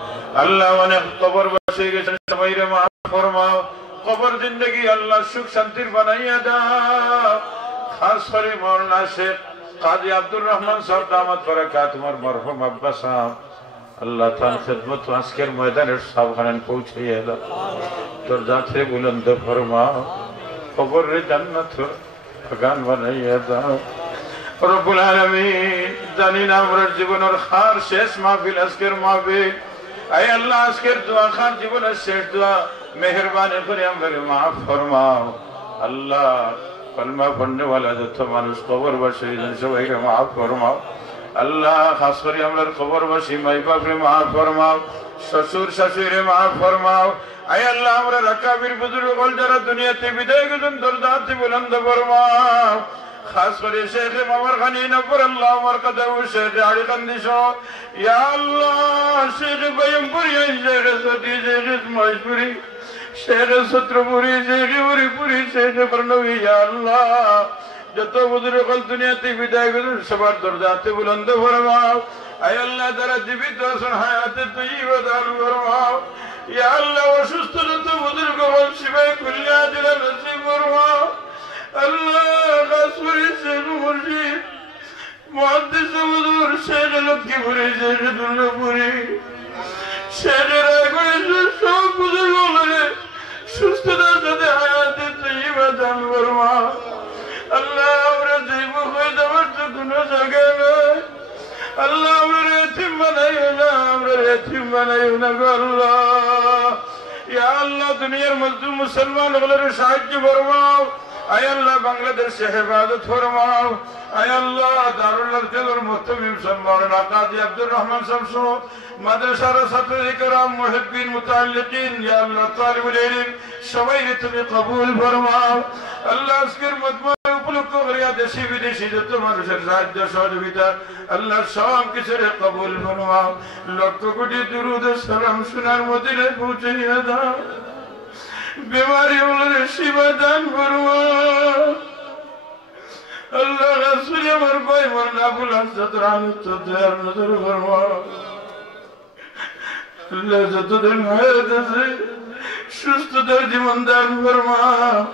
আল্লাহ অনেক কবরবাসী গেছেন, সবাই রে মাফ ফরমাও। কবর জিন্দগি আল্লাহ সুখ শান্তির বানাইয়া দাও। খাস করে মাওলানা শেখ কাজী আব্দুর রহমান সাহেব দামাত বরকাতুহুর মরহুম আব্বা সাহেব, আল্লাহ তার খিদমত আজকের ময়দানের সাবখানে পৌঁছাইয়া দাও। তোর জাতে বুলন্দ ফরমাও, কবর রে জান্নাতের বাগান বানাইয়া দাও। রব্বুল আলামিন, জানি না আমার জীবনের খার শেষ মাহফিল আজকের মাহফিল। আয় আল্লাহ আজকের দোয়া খান জীবনের শেষ দোয়া, মেহেরবানি করে আমাদের মাফ ফরমাও। আল্লাহ কলমা পড়নে वाला যত মানুষ কবরবাসী সবাইকে মাফ ফরমাও। আল্লাহ খাস করে আমাদের কবরবাসী মাই বাপরে মাফ ফরমাও, শ্বশুর শাশুড়িরে মাফ ফরমাও। আয় আল্লাহ আমরা রাকাবির বুজুর্গ যারা দুনিয়াতে বিদায় গেছেন দরজাতে বুলন্দ ফরমাও। খাস করে শেখ মামর খানি নবর আল্লাহ আমার কথা শেখ আড়ি কান্দিস। ইয়া আল্লাহ শেখ বয়মপুরি, শেখ সতী, শেখ ইসমাইলপুরি, শেখ সত্রপুরি, শেখ উরিপুরি, শেখ প্রণবী, ইয়া আল্লাহ যত বুজুর্গ দুনিয়াতে বিদায় করেন সবার দরজাতে বুলন্দ ফরমাও। আয় আল্লাহ যারা জীবিত আছেন হায়াতে তৈয়বা দান ফরমাও। ইয়া আল্লাহ অসুস্থ যত বুজুর্গ শিফায়ে কুল্লিয়া দিলা নসিব ফরমাও। আল্লাহ খাস করে শেখ মুর্শিদ মুহাদ্দিস হুজুর শেখ লক্ষ্মীপুরি, শেখ দুর্লভপুরি, শেখ রায়গড়ি यतीम बनाइयो ना अल्लाह या अल्लाह दुनियार मजलूम मुसलमान गुलोर साहाय्य फरमाओ आय अल्लाह बांग्लादेश से हिफाजत फरमाओ आय अल्लाह दारुल अरकम मुहतमिम सम्मान काजी अब्दुल रहमान शमसो মাদ্রাসার ছাত্র-ছাত্রীরা মুহিব্বিন মুতাআল্লিকিন ইয়া আল্লাহ তালিবুল ইলম সবাইকে তুমি কবুল ফরমাও আল্লাহ আজকের মজমা উপলক্ষ করে দেশি বিদেশি যত মানুষের সাহায্য সহযোগিতা আল্লাহ সব কিছুরে কবুল ফরমাও লক্ষ কোটি দুরূদ ও সালাম সোনার মদিনায় পৌঁছাইয়া দাও बीमारी उन्होंने शिवा दान फरमाओ अल्लाह रसूल अमर भाई मरना बुला सतरान तो दर नजर फरमाओ अल्लाह जतुदन हयात से सुस्त दर जीवन दान फरमाओ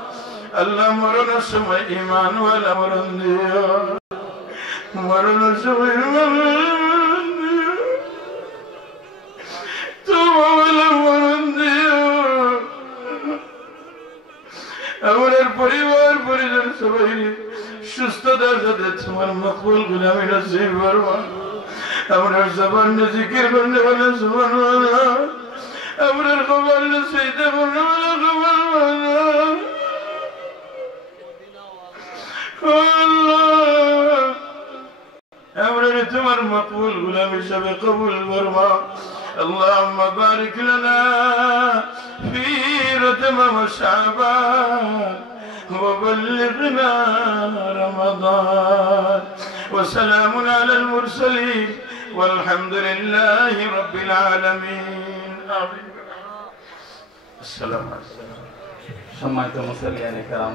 अल्लाह मरण समय ईमान वाला मरण दियो मरण समय ईमान दियो तो वाला मरण दियो আমাদের পরিবার পরিজন সবাই সুস্থতার সাথে তোমার মকবুল গুলামি নসিব ফরমাও আমরা জবান জিকির করতে বলে সুবহানাল্লাহ আমরা কবর নসিতে বলে সুবহানাল্লাহ আল্লাহ আমরা তোমার মকবুল গুলামি হিসেবে কবুল ফরমাও اللهم بارك لنا في رتب وشعبان وبلغنا رمضان وسلام على المرسلين والحمد لله رب العالمين آمين السلام عليكم সম্মানিত মুসল্লিয়ানে কেরাম